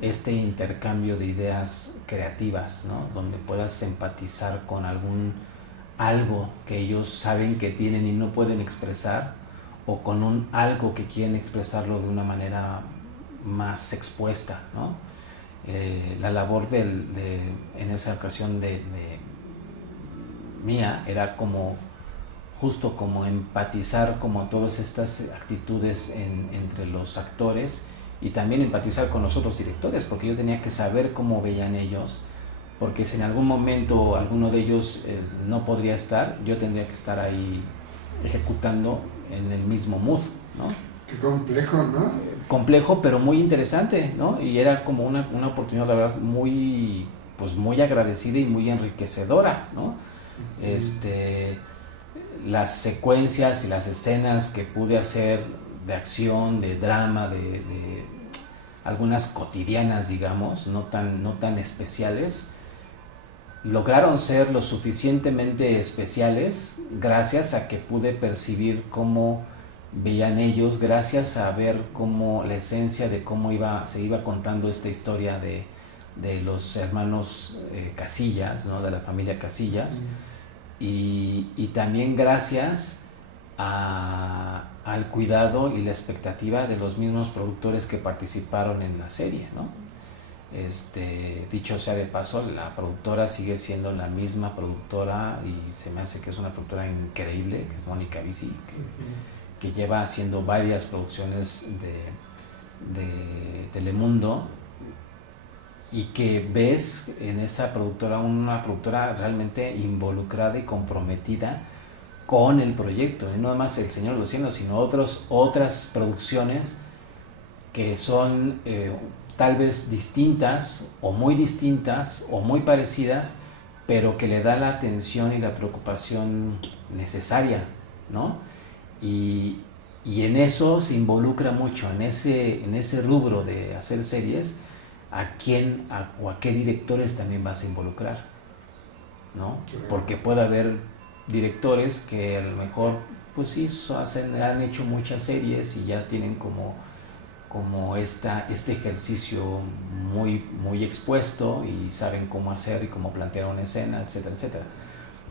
este intercambio de ideas creativas, ¿no? Donde puedas empatizar con algo que ellos saben que tienen y no pueden expresar, o con algo que quieren expresarlo de una manera más expuesta, ¿no? La labor en esa ocasión de mía era como justo como empatizar como todas estas actitudes entre los actores y también empatizar con los otros directores, porque yo tenía que saber cómo veían ellos, porque si en algún momento alguno de ellos no podría estar, yo tendría que estar ahí ejecutando en el mismo mood, ¿no? Qué complejo, ¿no? Complejo, pero muy interesante, ¿no? Y era como una oportunidad, la verdad, muy agradecida y muy enriquecedora, ¿no? Las secuencias y las escenas que pude hacer de acción, de drama, de algunas cotidianas, digamos, no tan especiales, lograron ser lo suficientemente especiales gracias a que pude percibir cómo veían ellos, gracias a ver cómo la esencia de cómo se iba contando esta historia de los hermanos Casillas, ¿no? De la familia Casillas, y también gracias al cuidado y la expectativa de los mismos productores que participaron en la serie, ¿no? Dicho sea de paso, la productora sigue siendo la misma productora y se me hace que es una productora increíble, que es Mónica Vici, que lleva haciendo varias producciones de Telemundo, y que ves en esa productora una productora realmente involucrada y comprometida con el proyecto, y no nada más El Señor de los Cielos, sino otras producciones que son tal vez distintas o muy parecidas, pero que le da la atención y la preocupación necesaria, ¿no? Y en eso se involucra mucho, en ese rubro de hacer series, a qué directores también vas a involucrar, ¿no? Porque puede haber directores que a lo mejor, pues sí, han hecho muchas series y ya tienen como este ejercicio muy expuesto y saben cómo hacer y cómo plantear una escena, etcétera, etcétera.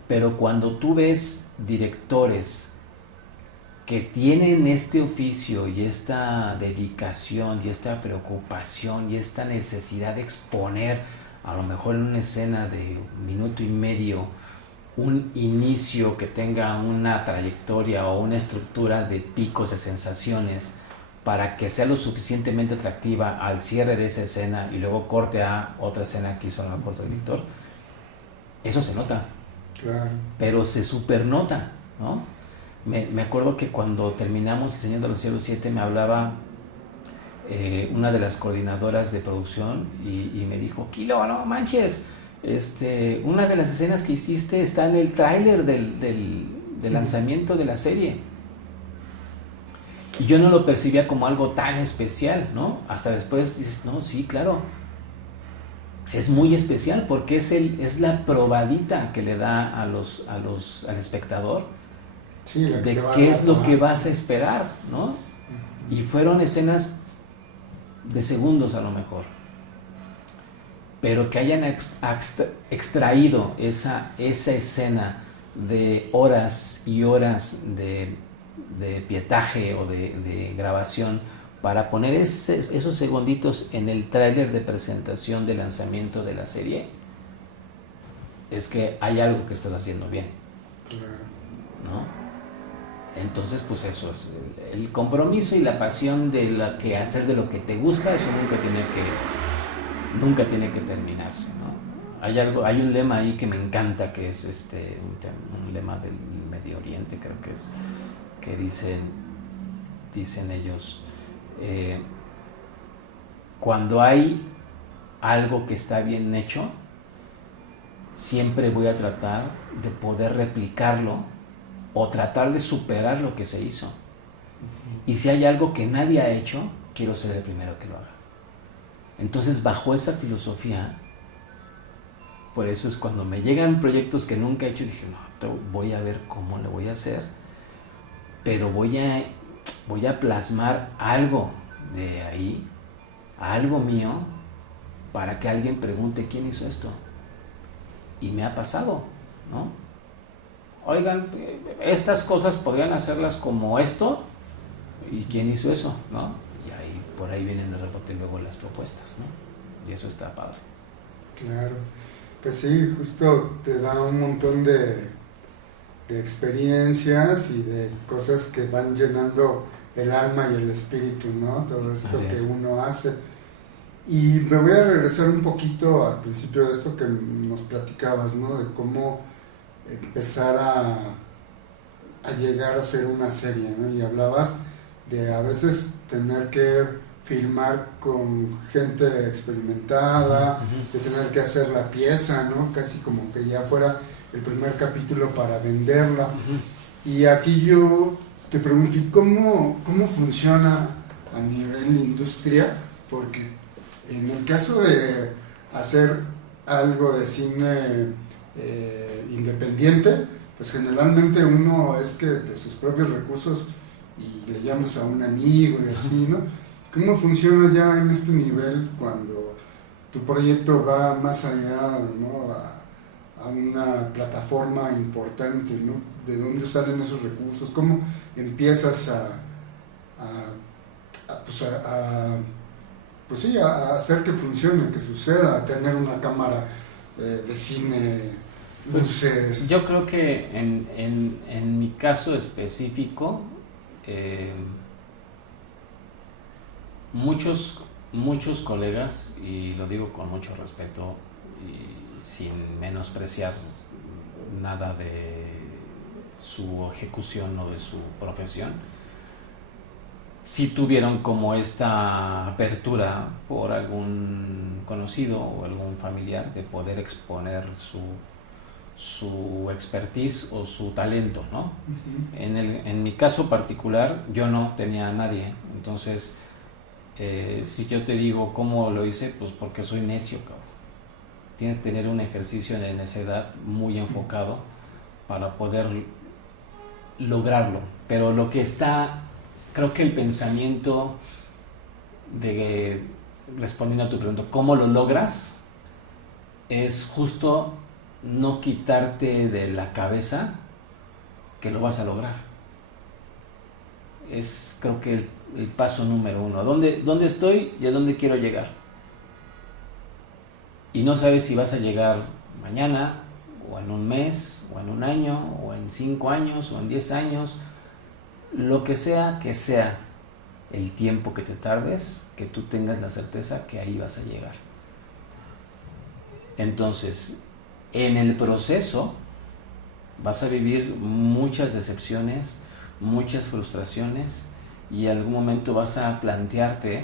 Pero cuando tú ves directores que tienen este oficio y esta dedicación y esta preocupación y esta necesidad de exponer, a lo mejor en una escena de 1 minuto y medio, un inicio que tenga una trayectoria o una estructura de picos de sensaciones para que sea lo suficientemente atractiva al cierre de esa escena y luego corte a otra escena que hizo el corto director, eso se nota. Claro. Pero se supernota, ¿no? Me acuerdo que cuando terminamos El Señor de los Cielos 7 me hablaba una de las coordinadoras de producción y me dijo: Kilo, no manches, una de las escenas que hiciste está en el tráiler del lanzamiento de la serie. Y yo no lo percibía como algo tan especial, ¿no? Hasta después dices, no, sí, claro, es muy especial porque es la probadita que le da al espectador, sí, de qué es lo que vas a esperar, ¿no? Y fueron escenas de segundos a lo mejor, pero que hayan extraído esa escena de horas y horas de pietaje o de grabación para poner esos segunditos en el tráiler de presentación de lanzamiento de la serie, es que hay algo que estás haciendo bien, ¿no? Entonces, pues eso es el compromiso y la pasión de hacer de lo que te gusta. Eso nunca tiene que terminarse, ¿no? Hay un lema ahí que me encanta, que es un lema del Medio Oriente, creo que es, que dicen ellos, cuando hay algo que está bien hecho, siempre voy a tratar de poder replicarlo o tratar de superar lo que se hizo. Y si hay algo que nadie ha hecho, quiero ser el primero que lo haga. Entonces, bajo esa filosofía, por eso es cuando me llegan proyectos que nunca he hecho, dije, no, voy a ver cómo le voy a hacer, pero voy a plasmar algo de ahí, algo mío, para que alguien pregunte quién hizo esto. Y me ha pasado, ¿no? Oigan, estas cosas podrían hacerlas como esto, ¿y quién hizo eso? ¿No? Y por ahí vienen de rebote luego las propuestas, ¿no? Y eso está padre. Claro, pues sí, justo te da un montón de experiencias y de cosas que van llenando el alma y el espíritu, ¿no? Todo esto que uno hace. Y me voy a regresar un poquito al principio de esto que nos platicabas, ¿no? De cómo empezar a llegar a ser una serie, ¿no? Y hablabas de a veces tener que filmar con gente experimentada, de tener que hacer la pieza, ¿no? Casi como que ya fuera el primer capítulo para venderla. Y aquí yo te pregunto, ¿y cómo funciona a nivel industria? Porque en el caso de hacer algo de cine independiente, pues generalmente uno es que de sus propios recursos y le llamas a un amigo y así, ¿no? ¿Cómo funciona ya en este nivel cuando tu proyecto va más allá, ¿no? a una plataforma importante, ¿no? ¿De dónde salen esos recursos? ¿Cómo empiezas pues sí, a hacer que funcione, que suceda, a tener una cámara de cine, luces? Pues yo creo que en mi caso específico, muchos colegas, y lo digo con mucho respeto y sin menospreciar nada de su ejecución o de su profesión, sí tuvieron como esta apertura por algún conocido o algún familiar de poder exponer su expertise o su talento, ¿no? Uh-huh. En mi caso particular, yo no tenía a nadie, entonces si yo te digo cómo lo hice, pues porque soy necio, cabrón. Tienes que tener un ejercicio de necedad muy enfocado para poder lograrlo. Pero lo que está, creo que el pensamiento de, respondiendo a tu pregunta, ¿cómo lo logras? Es justo no quitarte de la cabeza que lo vas a lograr. Es creo que el paso número uno. ¿Dónde estoy y a dónde quiero llegar? Y no sabes si vas a llegar mañana, o en un mes, o en un año, o en 5 años, o en 10 años. Lo que sea el tiempo que te tardes, que tú tengas la certeza que ahí vas a llegar. Entonces, en el proceso vas a vivir muchas decepciones, muchas frustraciones, y en algún momento vas a plantearte,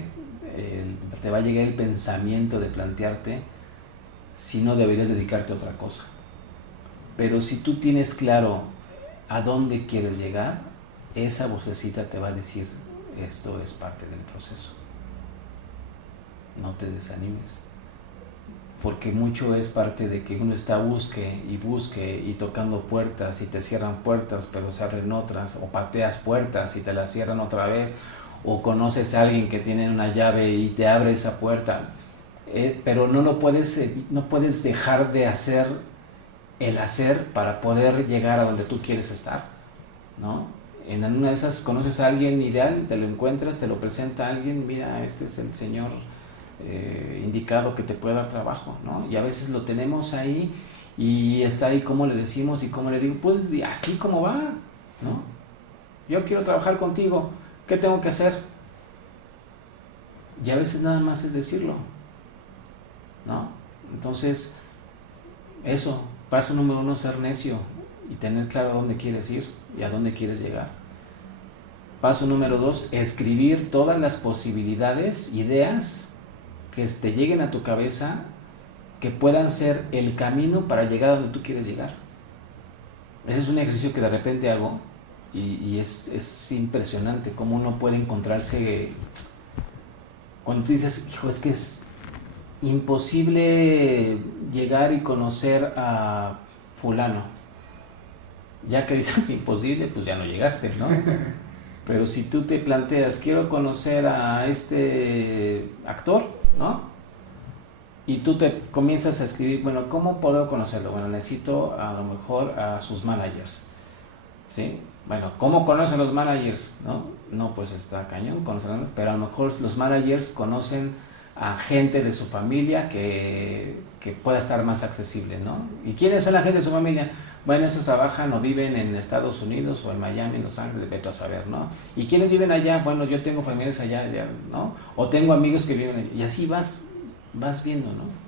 te va a llegar el pensamiento de plantearte si no deberías dedicarte a otra cosa. Pero si tú tienes claro a dónde quieres llegar, esa vocecita te va a decir: esto es parte del proceso, no te desanimes, porque mucho es parte de que uno está busque y tocando puertas y te cierran puertas pero se abren otras, o pateas puertas y te las cierran otra vez, o conoces a alguien que tiene una llave y te abre esa puerta, pero no puedes dejar de hacer el hacer para poder llegar a donde tú quieres estar, ¿no? En una de esas conoces a alguien ideal, te lo encuentras, te lo presenta a alguien: mira, este es el señor indicado que te puede dar trabajo, ¿no? Y a veces lo tenemos ahí y está ahí, ¿cómo le decimos y cómo le digo? Pues así como va, ¿no? Yo quiero trabajar contigo, ¿qué tengo que hacer? Y a veces nada más es decirlo, ¿no? Entonces, eso, paso número 1, ser necio y tener claro a dónde quieres ir y a dónde quieres llegar. Paso número 2, escribir todas las posibilidades, ideas que te lleguen a tu cabeza, que puedan ser el camino para llegar a donde tú quieres llegar. Ese es un ejercicio que de repente hago y es impresionante cómo uno puede encontrarse cuando tú dices: hijo, es que es imposible llegar y conocer a fulano. Ya que dices imposible, pues ya no llegaste, ¿no? Pero si tú te planteas: quiero conocer a este actor, ¿no? Y tú te comienzas a escribir: bueno, ¿cómo puedo conocerlo? Bueno, necesito a lo mejor a sus managers, ¿sí? Bueno, ¿cómo conocen los managers? No, pues está cañón conocerlos, pero a lo mejor los managers conocen a gente de su familia que pueda estar más accesible, ¿no? ¿Y quiénes son la gente de su familia? Bueno, esos trabajan o viven en Estados Unidos o en Miami, en Los Ángeles, vete a saber, ¿no? ¿Y quiénes viven allá? Bueno, yo tengo familiares allá, ¿no? O tengo amigos que viven allá. Y así vas viendo, ¿no?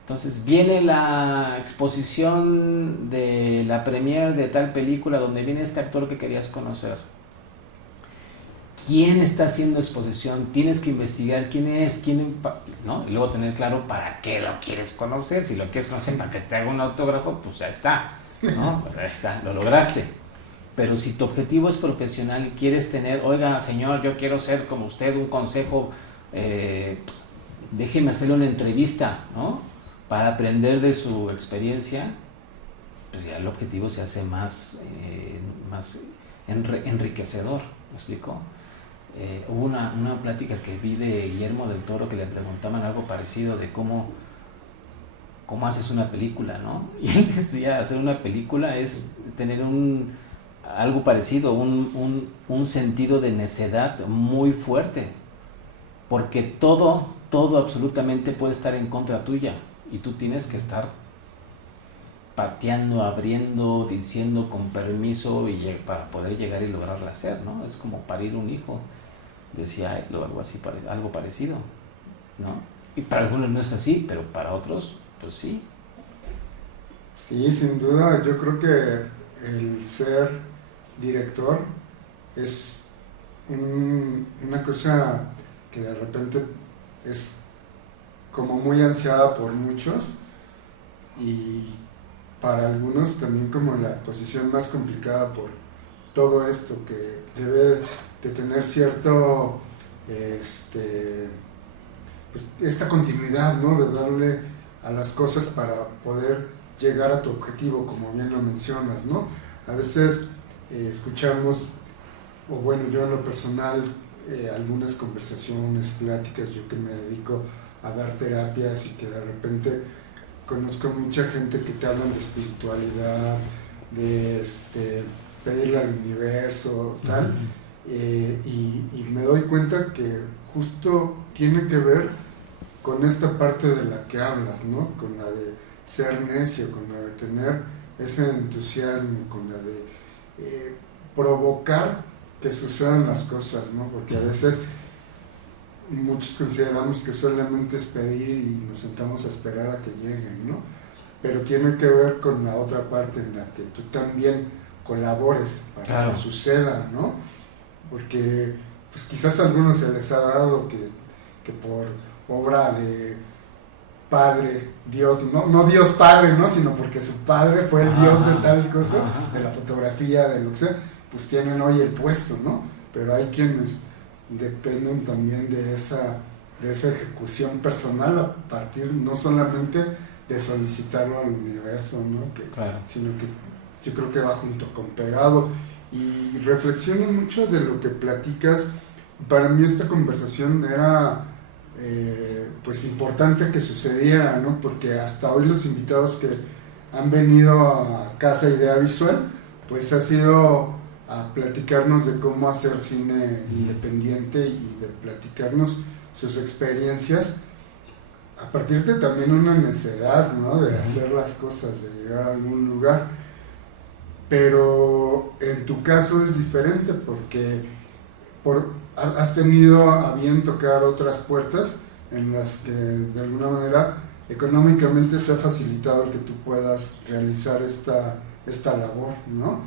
Entonces viene la exposición de la premiere de tal película donde viene este actor que querías conocer. ¿Quién está haciendo exposición? Tienes que investigar quién es, ¿no? Y luego tener claro para qué lo quieres conocer. Si lo quieres conocer para que te haga un autógrafo, pues ya está, ¿no? Pues ahí está, lo lograste. Pero si tu objetivo es profesional y quieres tener: oiga, señor, yo quiero ser como usted, un consejo, déjeme hacerle una entrevista, ¿no? Para aprender de su experiencia, pues ya el objetivo se hace más enriquecedor, ¿me explico? Hubo una plática que vi de Guillermo del Toro que le preguntaban algo parecido de cómo haces una película, ¿no? Y él decía, hacer una película es tener algo parecido, un sentido de necedad muy fuerte, porque todo absolutamente puede estar en contra tuya y tú tienes que estar pateando, abriendo, diciendo con permiso para poder llegar y lograrla hacer, ¿no? Es como parir un hijo, decía él, o algo así, algo parecido, ¿no? Y para algunos no es así, pero para otros, pues sí. Sí, sin duda, yo creo que el ser director es una cosa que de repente es como muy ansiada por muchos y para algunos también como la posición más complicada por todo esto que debe de tener cierto pues esta continuidad, ¿no? De darle a las cosas para poder llegar a tu objetivo, como bien lo mencionas, ¿no? A veces escuchamos, o bueno, yo en lo personal, algunas conversaciones, pláticas, yo que me dedico a dar terapias y que de repente conozco mucha gente que te hablan de espiritualidad, de pedirle al universo, tal, y me doy cuenta que justo tiene que ver con esta parte de la que hablas, ¿no? Con la de ser necio, con la de tener ese entusiasmo, con la de provocar que sucedan las cosas, ¿no? Porque a veces muchos consideramos que solamente es pedir y nos sentamos a esperar a que lleguen, ¿no? Pero tiene que ver con la otra parte en la que tú también colabores para que suceda, ¿no? Porque pues quizás a algunos se les ha dado que por obra de Padre, Dios, no Dios Padre, ¿no? Sino porque su padre fue el Dios de tal cosa, de la fotografía, de lo que sea, pues tienen hoy el puesto, ¿no? Pero hay quienes dependen también de esa ejecución personal a partir no solamente de solicitarlo al universo, ¿no? Sino que yo creo que va junto con pegado. Y reflexiono mucho de lo que platicas. Para mí esta conversación era pues importante que sucediera, ¿no? Porque hasta hoy los invitados que han venido a Casa Idea Visual, pues ha sido a platicarnos de cómo hacer cine independiente y de platicarnos sus experiencias a partir de también una necesidad, ¿no? De hacer las cosas, de llegar a algún lugar. Pero en tu caso es diferente porque has tenido a bien tocar otras puertas en las que de alguna manera económicamente se ha facilitado el que tú puedas realizar esta labor, ¿no?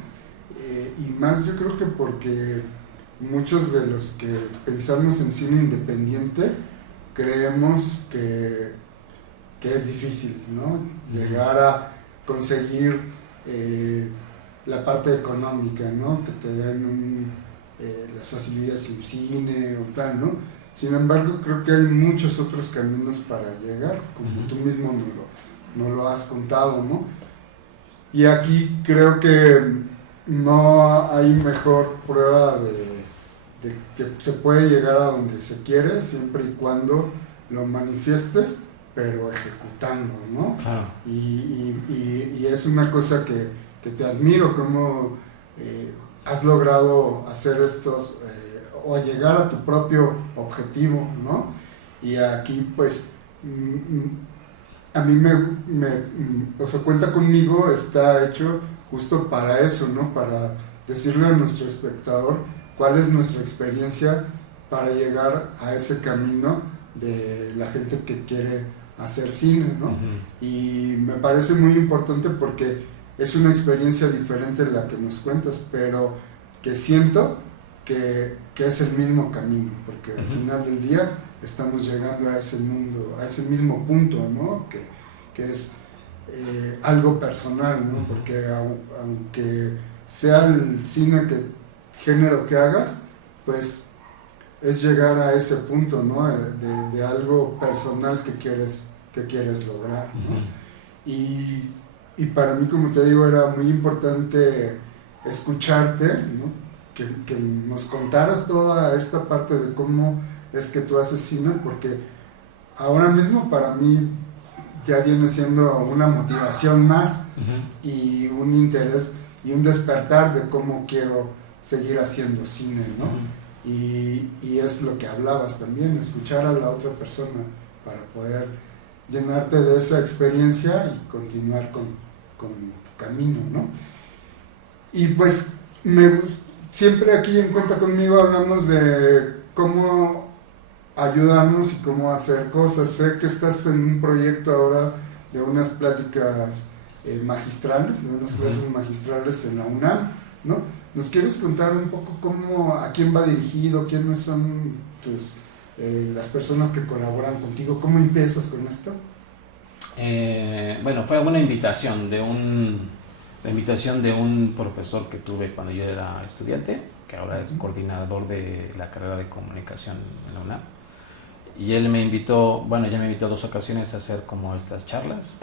Y más yo creo que porque muchos de los que pensamos en cine independiente creemos que es difícil, ¿no? Llegar a conseguir la parte económica, ¿no? Que te den las facilidades en cine o tal, ¿no? Sin embargo, creo que hay muchos otros caminos para llegar, como tú mismo no lo has contado, ¿no? Y aquí creo que no hay mejor prueba de que se puede llegar a donde se quiere, siempre y cuando lo manifiestes, pero ejecutando, ¿no? Claro. Y es una cosa que te admiro, cómo has logrado hacer estos, o llegar a tu propio objetivo, ¿no? Y aquí, pues, a mí o sea, Cuenta Conmigo está hecho justo para eso, ¿no? Para decirle a nuestro espectador cuál es nuestra experiencia para llegar a ese camino de la gente que quiere hacer cine, ¿no? Y me parece muy importante porque es una experiencia diferente la que nos cuentas, pero que siento que es el mismo camino, porque al final del día estamos llegando a ese mundo, a ese mismo punto, ¿no? Que es algo personal, ¿no? Porque aunque sea el cine género que hagas, pues es llegar a ese punto, ¿no? De algo personal que quieres lograr, ¿no? Y para mí, como te digo, era muy importante escucharte, ¿no? que nos contaras toda esta parte de cómo es que tú haces cine, porque ahora mismo para mí ya viene siendo una motivación más y un interés y un despertar de cómo quiero seguir haciendo cine, ¿no? Y es lo que hablabas también, escuchar a la otra persona para poder llenarte de esa experiencia y continuar con tu camino, ¿no? Y pues siempre aquí en Cuenta Conmigo hablamos de cómo ayudarnos y cómo hacer cosas. Sé que estás en un proyecto ahora de unas pláticas magistrales, de unas clases magistrales en la UNAM, ¿no? ¿Nos quieres contar un poco a quién va dirigido, quiénes son las personas que colaboran contigo? ¿Cómo empiezas con esto? Bueno, fue una invitación de un profesor que tuve cuando yo era estudiante, que ahora es coordinador de la carrera de comunicación en la UNAM. Y él me invitó, ya me invitó 2 ocasiones a hacer como estas charlas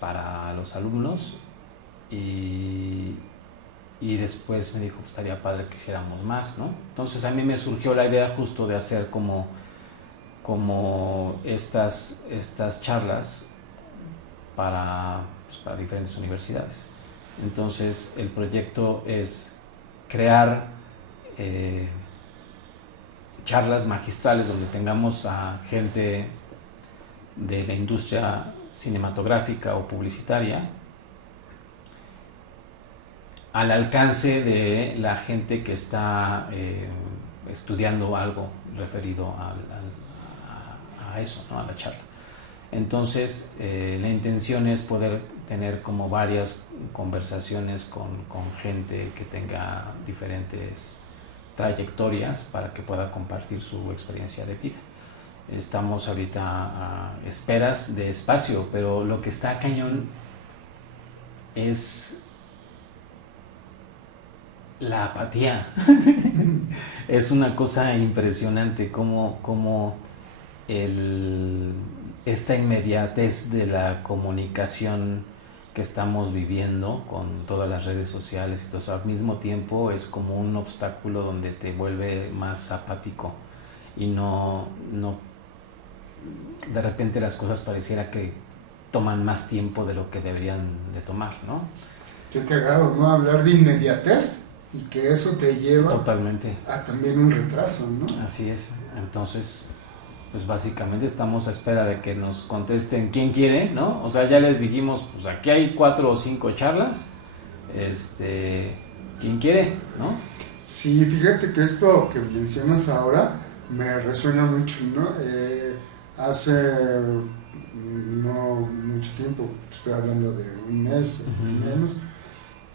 para los alumnos y después me dijo, pues estaría padre que hiciéramos más, ¿no? Entonces a mí me surgió la idea justo de hacer como estas charlas para diferentes universidades. Entonces el proyecto es crear charlas magistrales donde tengamos a gente de la industria cinematográfica o publicitaria al alcance de la gente que está estudiando algo referido a eso, ¿no? A la charla. Entonces, la intención es poder tener como varias conversaciones con gente que tenga diferentes trayectorias para que pueda compartir su experiencia de vida. Estamos ahorita a esperas de espacio, pero lo que está cañón es la apatía. Es una cosa impresionante como esta inmediatez de la comunicación que estamos viviendo con todas las redes sociales y todo eso, al mismo tiempo es como un obstáculo donde te vuelve más apático y no de repente las cosas pareciera que toman más tiempo de lo que deberían de tomar, ¿no? Qué cagado, ¿no? Hablar de inmediatez y que eso te lleva totalmente a también un retraso, ¿no? Así es. Entonces, pues básicamente estamos a espera de que nos contesten quién quiere, ¿no? O sea, ya les dijimos, pues aquí hay 4 o 5 charlas, ¿quién quiere, no? Sí, fíjate que esto que mencionas ahora me resuena mucho, ¿no? Hace no mucho tiempo, estoy hablando de un mes o menos,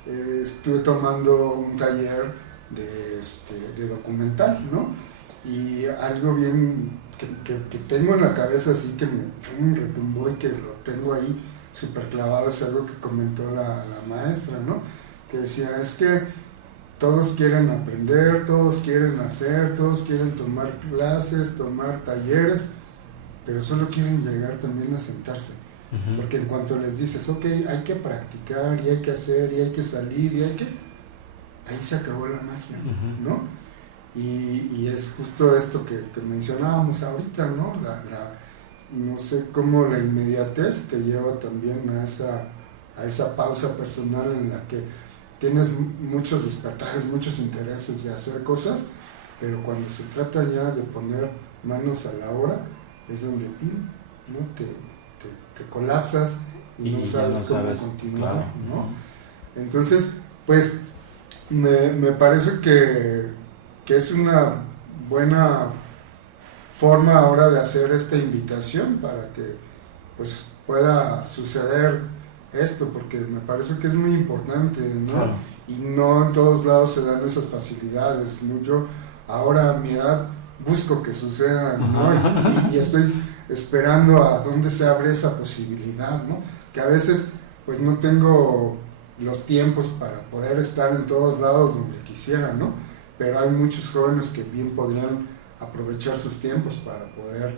estuve tomando un taller de documental, ¿no? Y algo bien que tengo en la cabeza así que me retumbó y que lo tengo ahí súper clavado, es algo que comentó la maestra, ¿no? Que decía, es que todos quieren aprender, todos quieren hacer, todos quieren tomar clases, tomar talleres, pero solo quieren llegar también a sentarse. Porque en cuanto les dices, ok, hay que practicar y hay que hacer y hay que salir y ahí se acabó la magia, ¿no? Y es justo esto que mencionábamos ahorita, ¿no? No sé cómo la inmediatez te lleva también a esa pausa personal en la que tienes muchos despertares, muchos intereses de hacer cosas, pero cuando se trata ya de poner manos a la obra, es donde ¿no? te colapsas y no sabes cómo continuar, claro, ¿no? Entonces, pues, me parece que es una buena forma ahora de hacer esta invitación para que pues pueda suceder esto, porque me parece que es muy importante, ¿no? Claro. Y no en todos lados se dan esas facilidades, ¿no? Yo ahora a mi edad busco que suceda, ¿no? Y estoy esperando a dónde se abre esa posibilidad, ¿no? Que a veces pues no tengo los tiempos para poder estar en todos lados donde quisiera, ¿no? Pero hay muchos jóvenes que bien podrían aprovechar sus tiempos para poder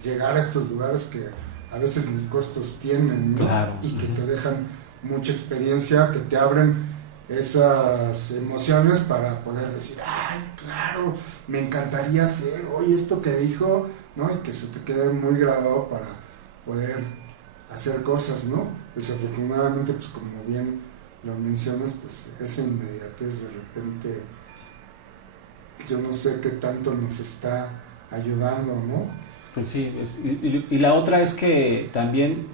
llegar a estos lugares que a veces ni costos tienen, ¿no? Claro. Y que te dejan mucha experiencia, que te abren esas emociones para poder decir, ay, claro, me encantaría hacer, oye, esto que dijo, ¿no? Y que se te quede muy grabado para poder hacer cosas, ¿no? Desafortunadamente, pues como bien lo mencionas, pues esa inmediatez de repente, yo no sé qué tanto nos está ayudando, ¿no? Pues sí, y la otra es que también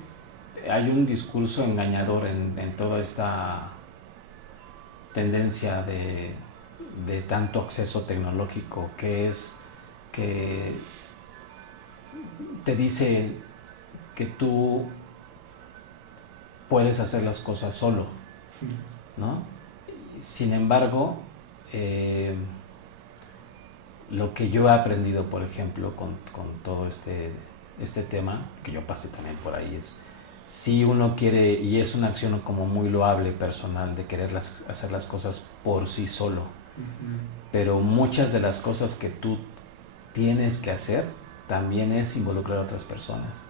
hay un discurso engañador en toda esta tendencia de tanto acceso tecnológico, que es que te dice que tú puedes hacer las cosas solo, ¿no? Sin embargo, lo que yo he aprendido, por ejemplo, con todo este tema, que yo pasé también por ahí, es si uno quiere, y es una acción como muy loable personal, de querer hacer las cosas por sí solo, pero muchas de las cosas que tú tienes que hacer también es involucrar a otras personas,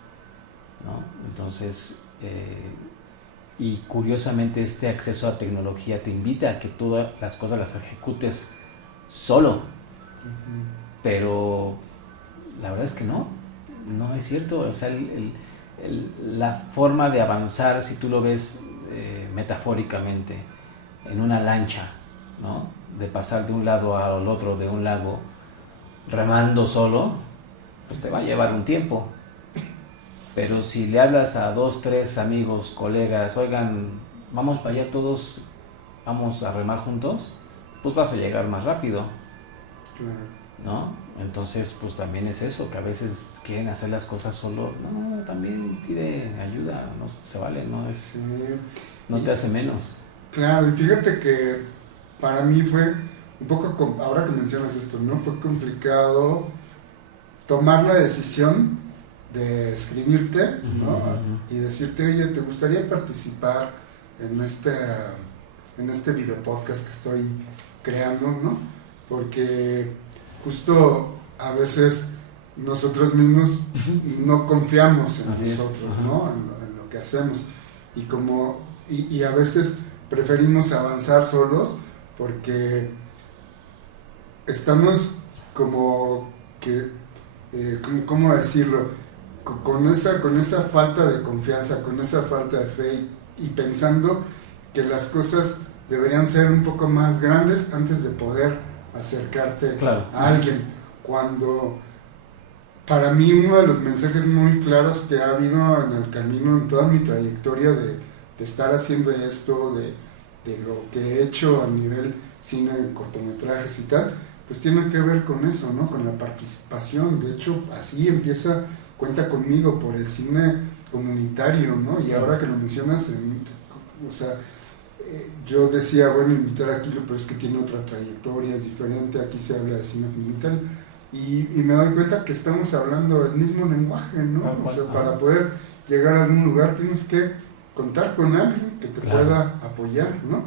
¿no? Entonces, y curiosamente este acceso a tecnología te invita a que todas las cosas las ejecutes solo, pero la verdad es que no es cierto. O sea, la forma de avanzar, si tú lo ves metafóricamente, en una lancha, ¿no? De pasar de un lado al otro de un lago remando solo, pues te va a llevar un tiempo. Pero si le hablas a 2, 3 amigos, colegas, oigan, vamos para allá todos, vamos a remar juntos, pues vas a llegar más rápido, ¿no? Entonces, pues también es eso, que a veces quieren hacer las cosas solo. No, también pide ayuda, no se vale, no es, sí. No te hace menos. Claro, y fíjate que para mí fue un poco, ahora que mencionas esto, ¿no? Fue complicado tomar la decisión de escribirte, ¿no? Y decirte, oye, ¿te gustaría participar en este video podcast que estoy creando, ¿no? Porque justo a veces nosotros mismos no confiamos en Así nosotros, ¿no? En lo que hacemos. Y a veces preferimos avanzar solos porque estamos como que, ¿cómo decirlo? Con esa falta de confianza, con esa falta de fe y pensando que las cosas deberían ser un poco más grandes antes de poder acercarte a alguien. Cuando para mí uno de los mensajes muy claros que ha habido en el camino, en toda mi trayectoria de estar haciendo esto, de lo que he hecho a nivel cine, cortometrajes y tal, pues tiene que ver con eso, ¿no? Con la participación. De hecho, así empieza Cuenta Conmigo, por el cine comunitario, ¿no? Y ahora que lo mencionas, o sea, yo decía, bueno, invitar a Kilo, pero es que tiene otra trayectoria, es diferente, aquí se habla de cine comunitario, y me doy cuenta que estamos hablando el mismo lenguaje, ¿no? O sea, para poder llegar a algún lugar tienes que contar con alguien que te pueda apoyar, ¿no?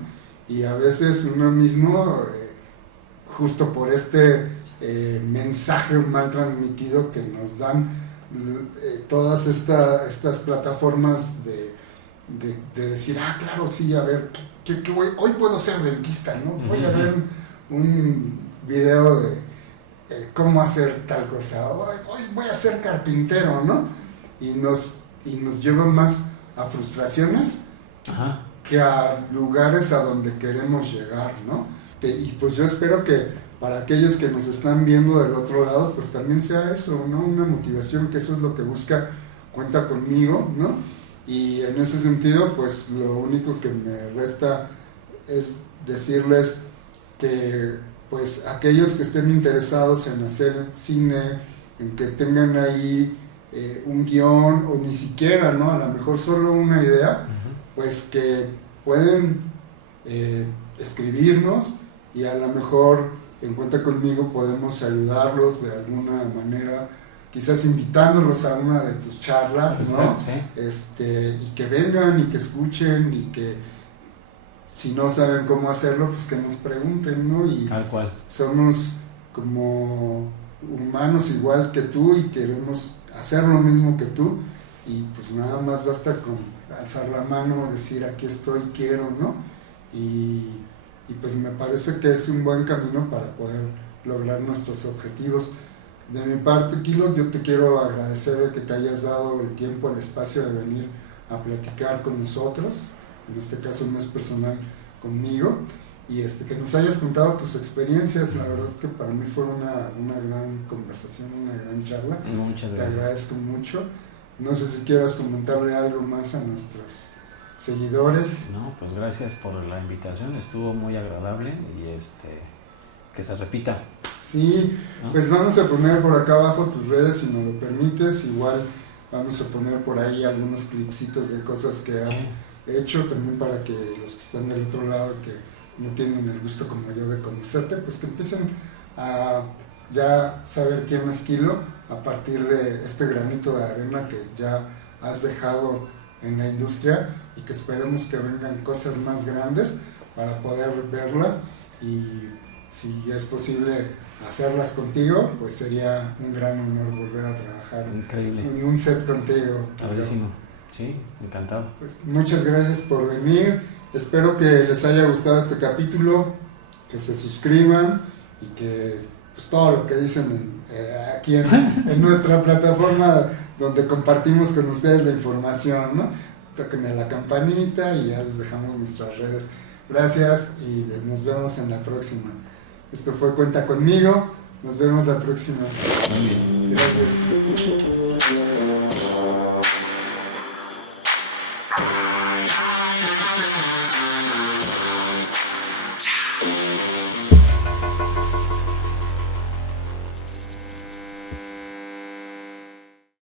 Y a veces uno mismo, justo por este mensaje mal transmitido que nos dan todas estas plataformas de decir, claro, sí, a ver, hoy puedo ser dentista, ¿no? Voy a ver un video de cómo hacer tal cosa, hoy voy a ser carpintero, ¿no? Y nos lleva más a frustraciones que a lugares a donde queremos llegar, ¿no? Y pues yo espero que para aquellos que nos están viendo del otro lado, pues también sea eso, ¿no? Una motivación, que eso es lo que busca Cuenta Conmigo, ¿no? Y en ese sentido, pues lo único que me resta es decirles que, pues, aquellos que estén interesados en hacer cine, en que tengan ahí un guión, o ni siquiera, ¿no? A lo mejor solo una idea, pues que pueden escribirnos, y a lo mejor en Cuenta Conmigo podemos ayudarlos de alguna manera, quizás invitándolos a una de tus charlas, ¿no? Sí. Y que vengan y que escuchen, y que si no saben cómo hacerlo, pues que nos pregunten, ¿no? Y tal cual. Somos como humanos igual que tú y queremos hacer lo mismo que tú, y pues nada más basta con alzar la mano, decir aquí estoy, quiero, ¿no? Y y pues me parece que es un buen camino para poder lograr nuestros objetivos. De mi parte, Kilo, yo te quiero agradecer el que te hayas dado el tiempo, el espacio de venir a platicar con nosotros, en este caso no es personal conmigo, y que nos hayas contado tus experiencias. La verdad es que para mí fue una gran conversación, una gran charla. Muchas gracias. Te agradezco mucho. No sé si quieras comentarle algo más a nuestros seguidores. No, pues gracias por la invitación, estuvo muy agradable y que se repita. Sí, ¿no? Pues vamos a poner por acá abajo tus redes si nos lo permites. Igual vamos a poner por ahí algunos clipsitos de cosas que has hecho, también para que los que están del otro lado, que no tienen el gusto como yo de conocerte, pues que empiecen a ya saber quién es Kilo a partir de este granito de arena que ya has dejado en la industria, y que esperemos que vengan cosas más grandes para poder verlas, y si es posible hacerlas contigo, pues sería un gran honor volver a trabajar. Increíble. En un set contigo. Padrísimo. Sí, encantado. Pues muchas gracias por venir. Espero que les haya gustado este capítulo, que se suscriban y que pues todo lo que dicen aquí en nuestra plataforma donde compartimos con ustedes la información, ¿no? Toquen a la campanita y ya les dejamos nuestras redes. Gracias y nos vemos en la próxima. Esto fue Cuenta Conmigo. Nos vemos la próxima. Muy bien. Gracias.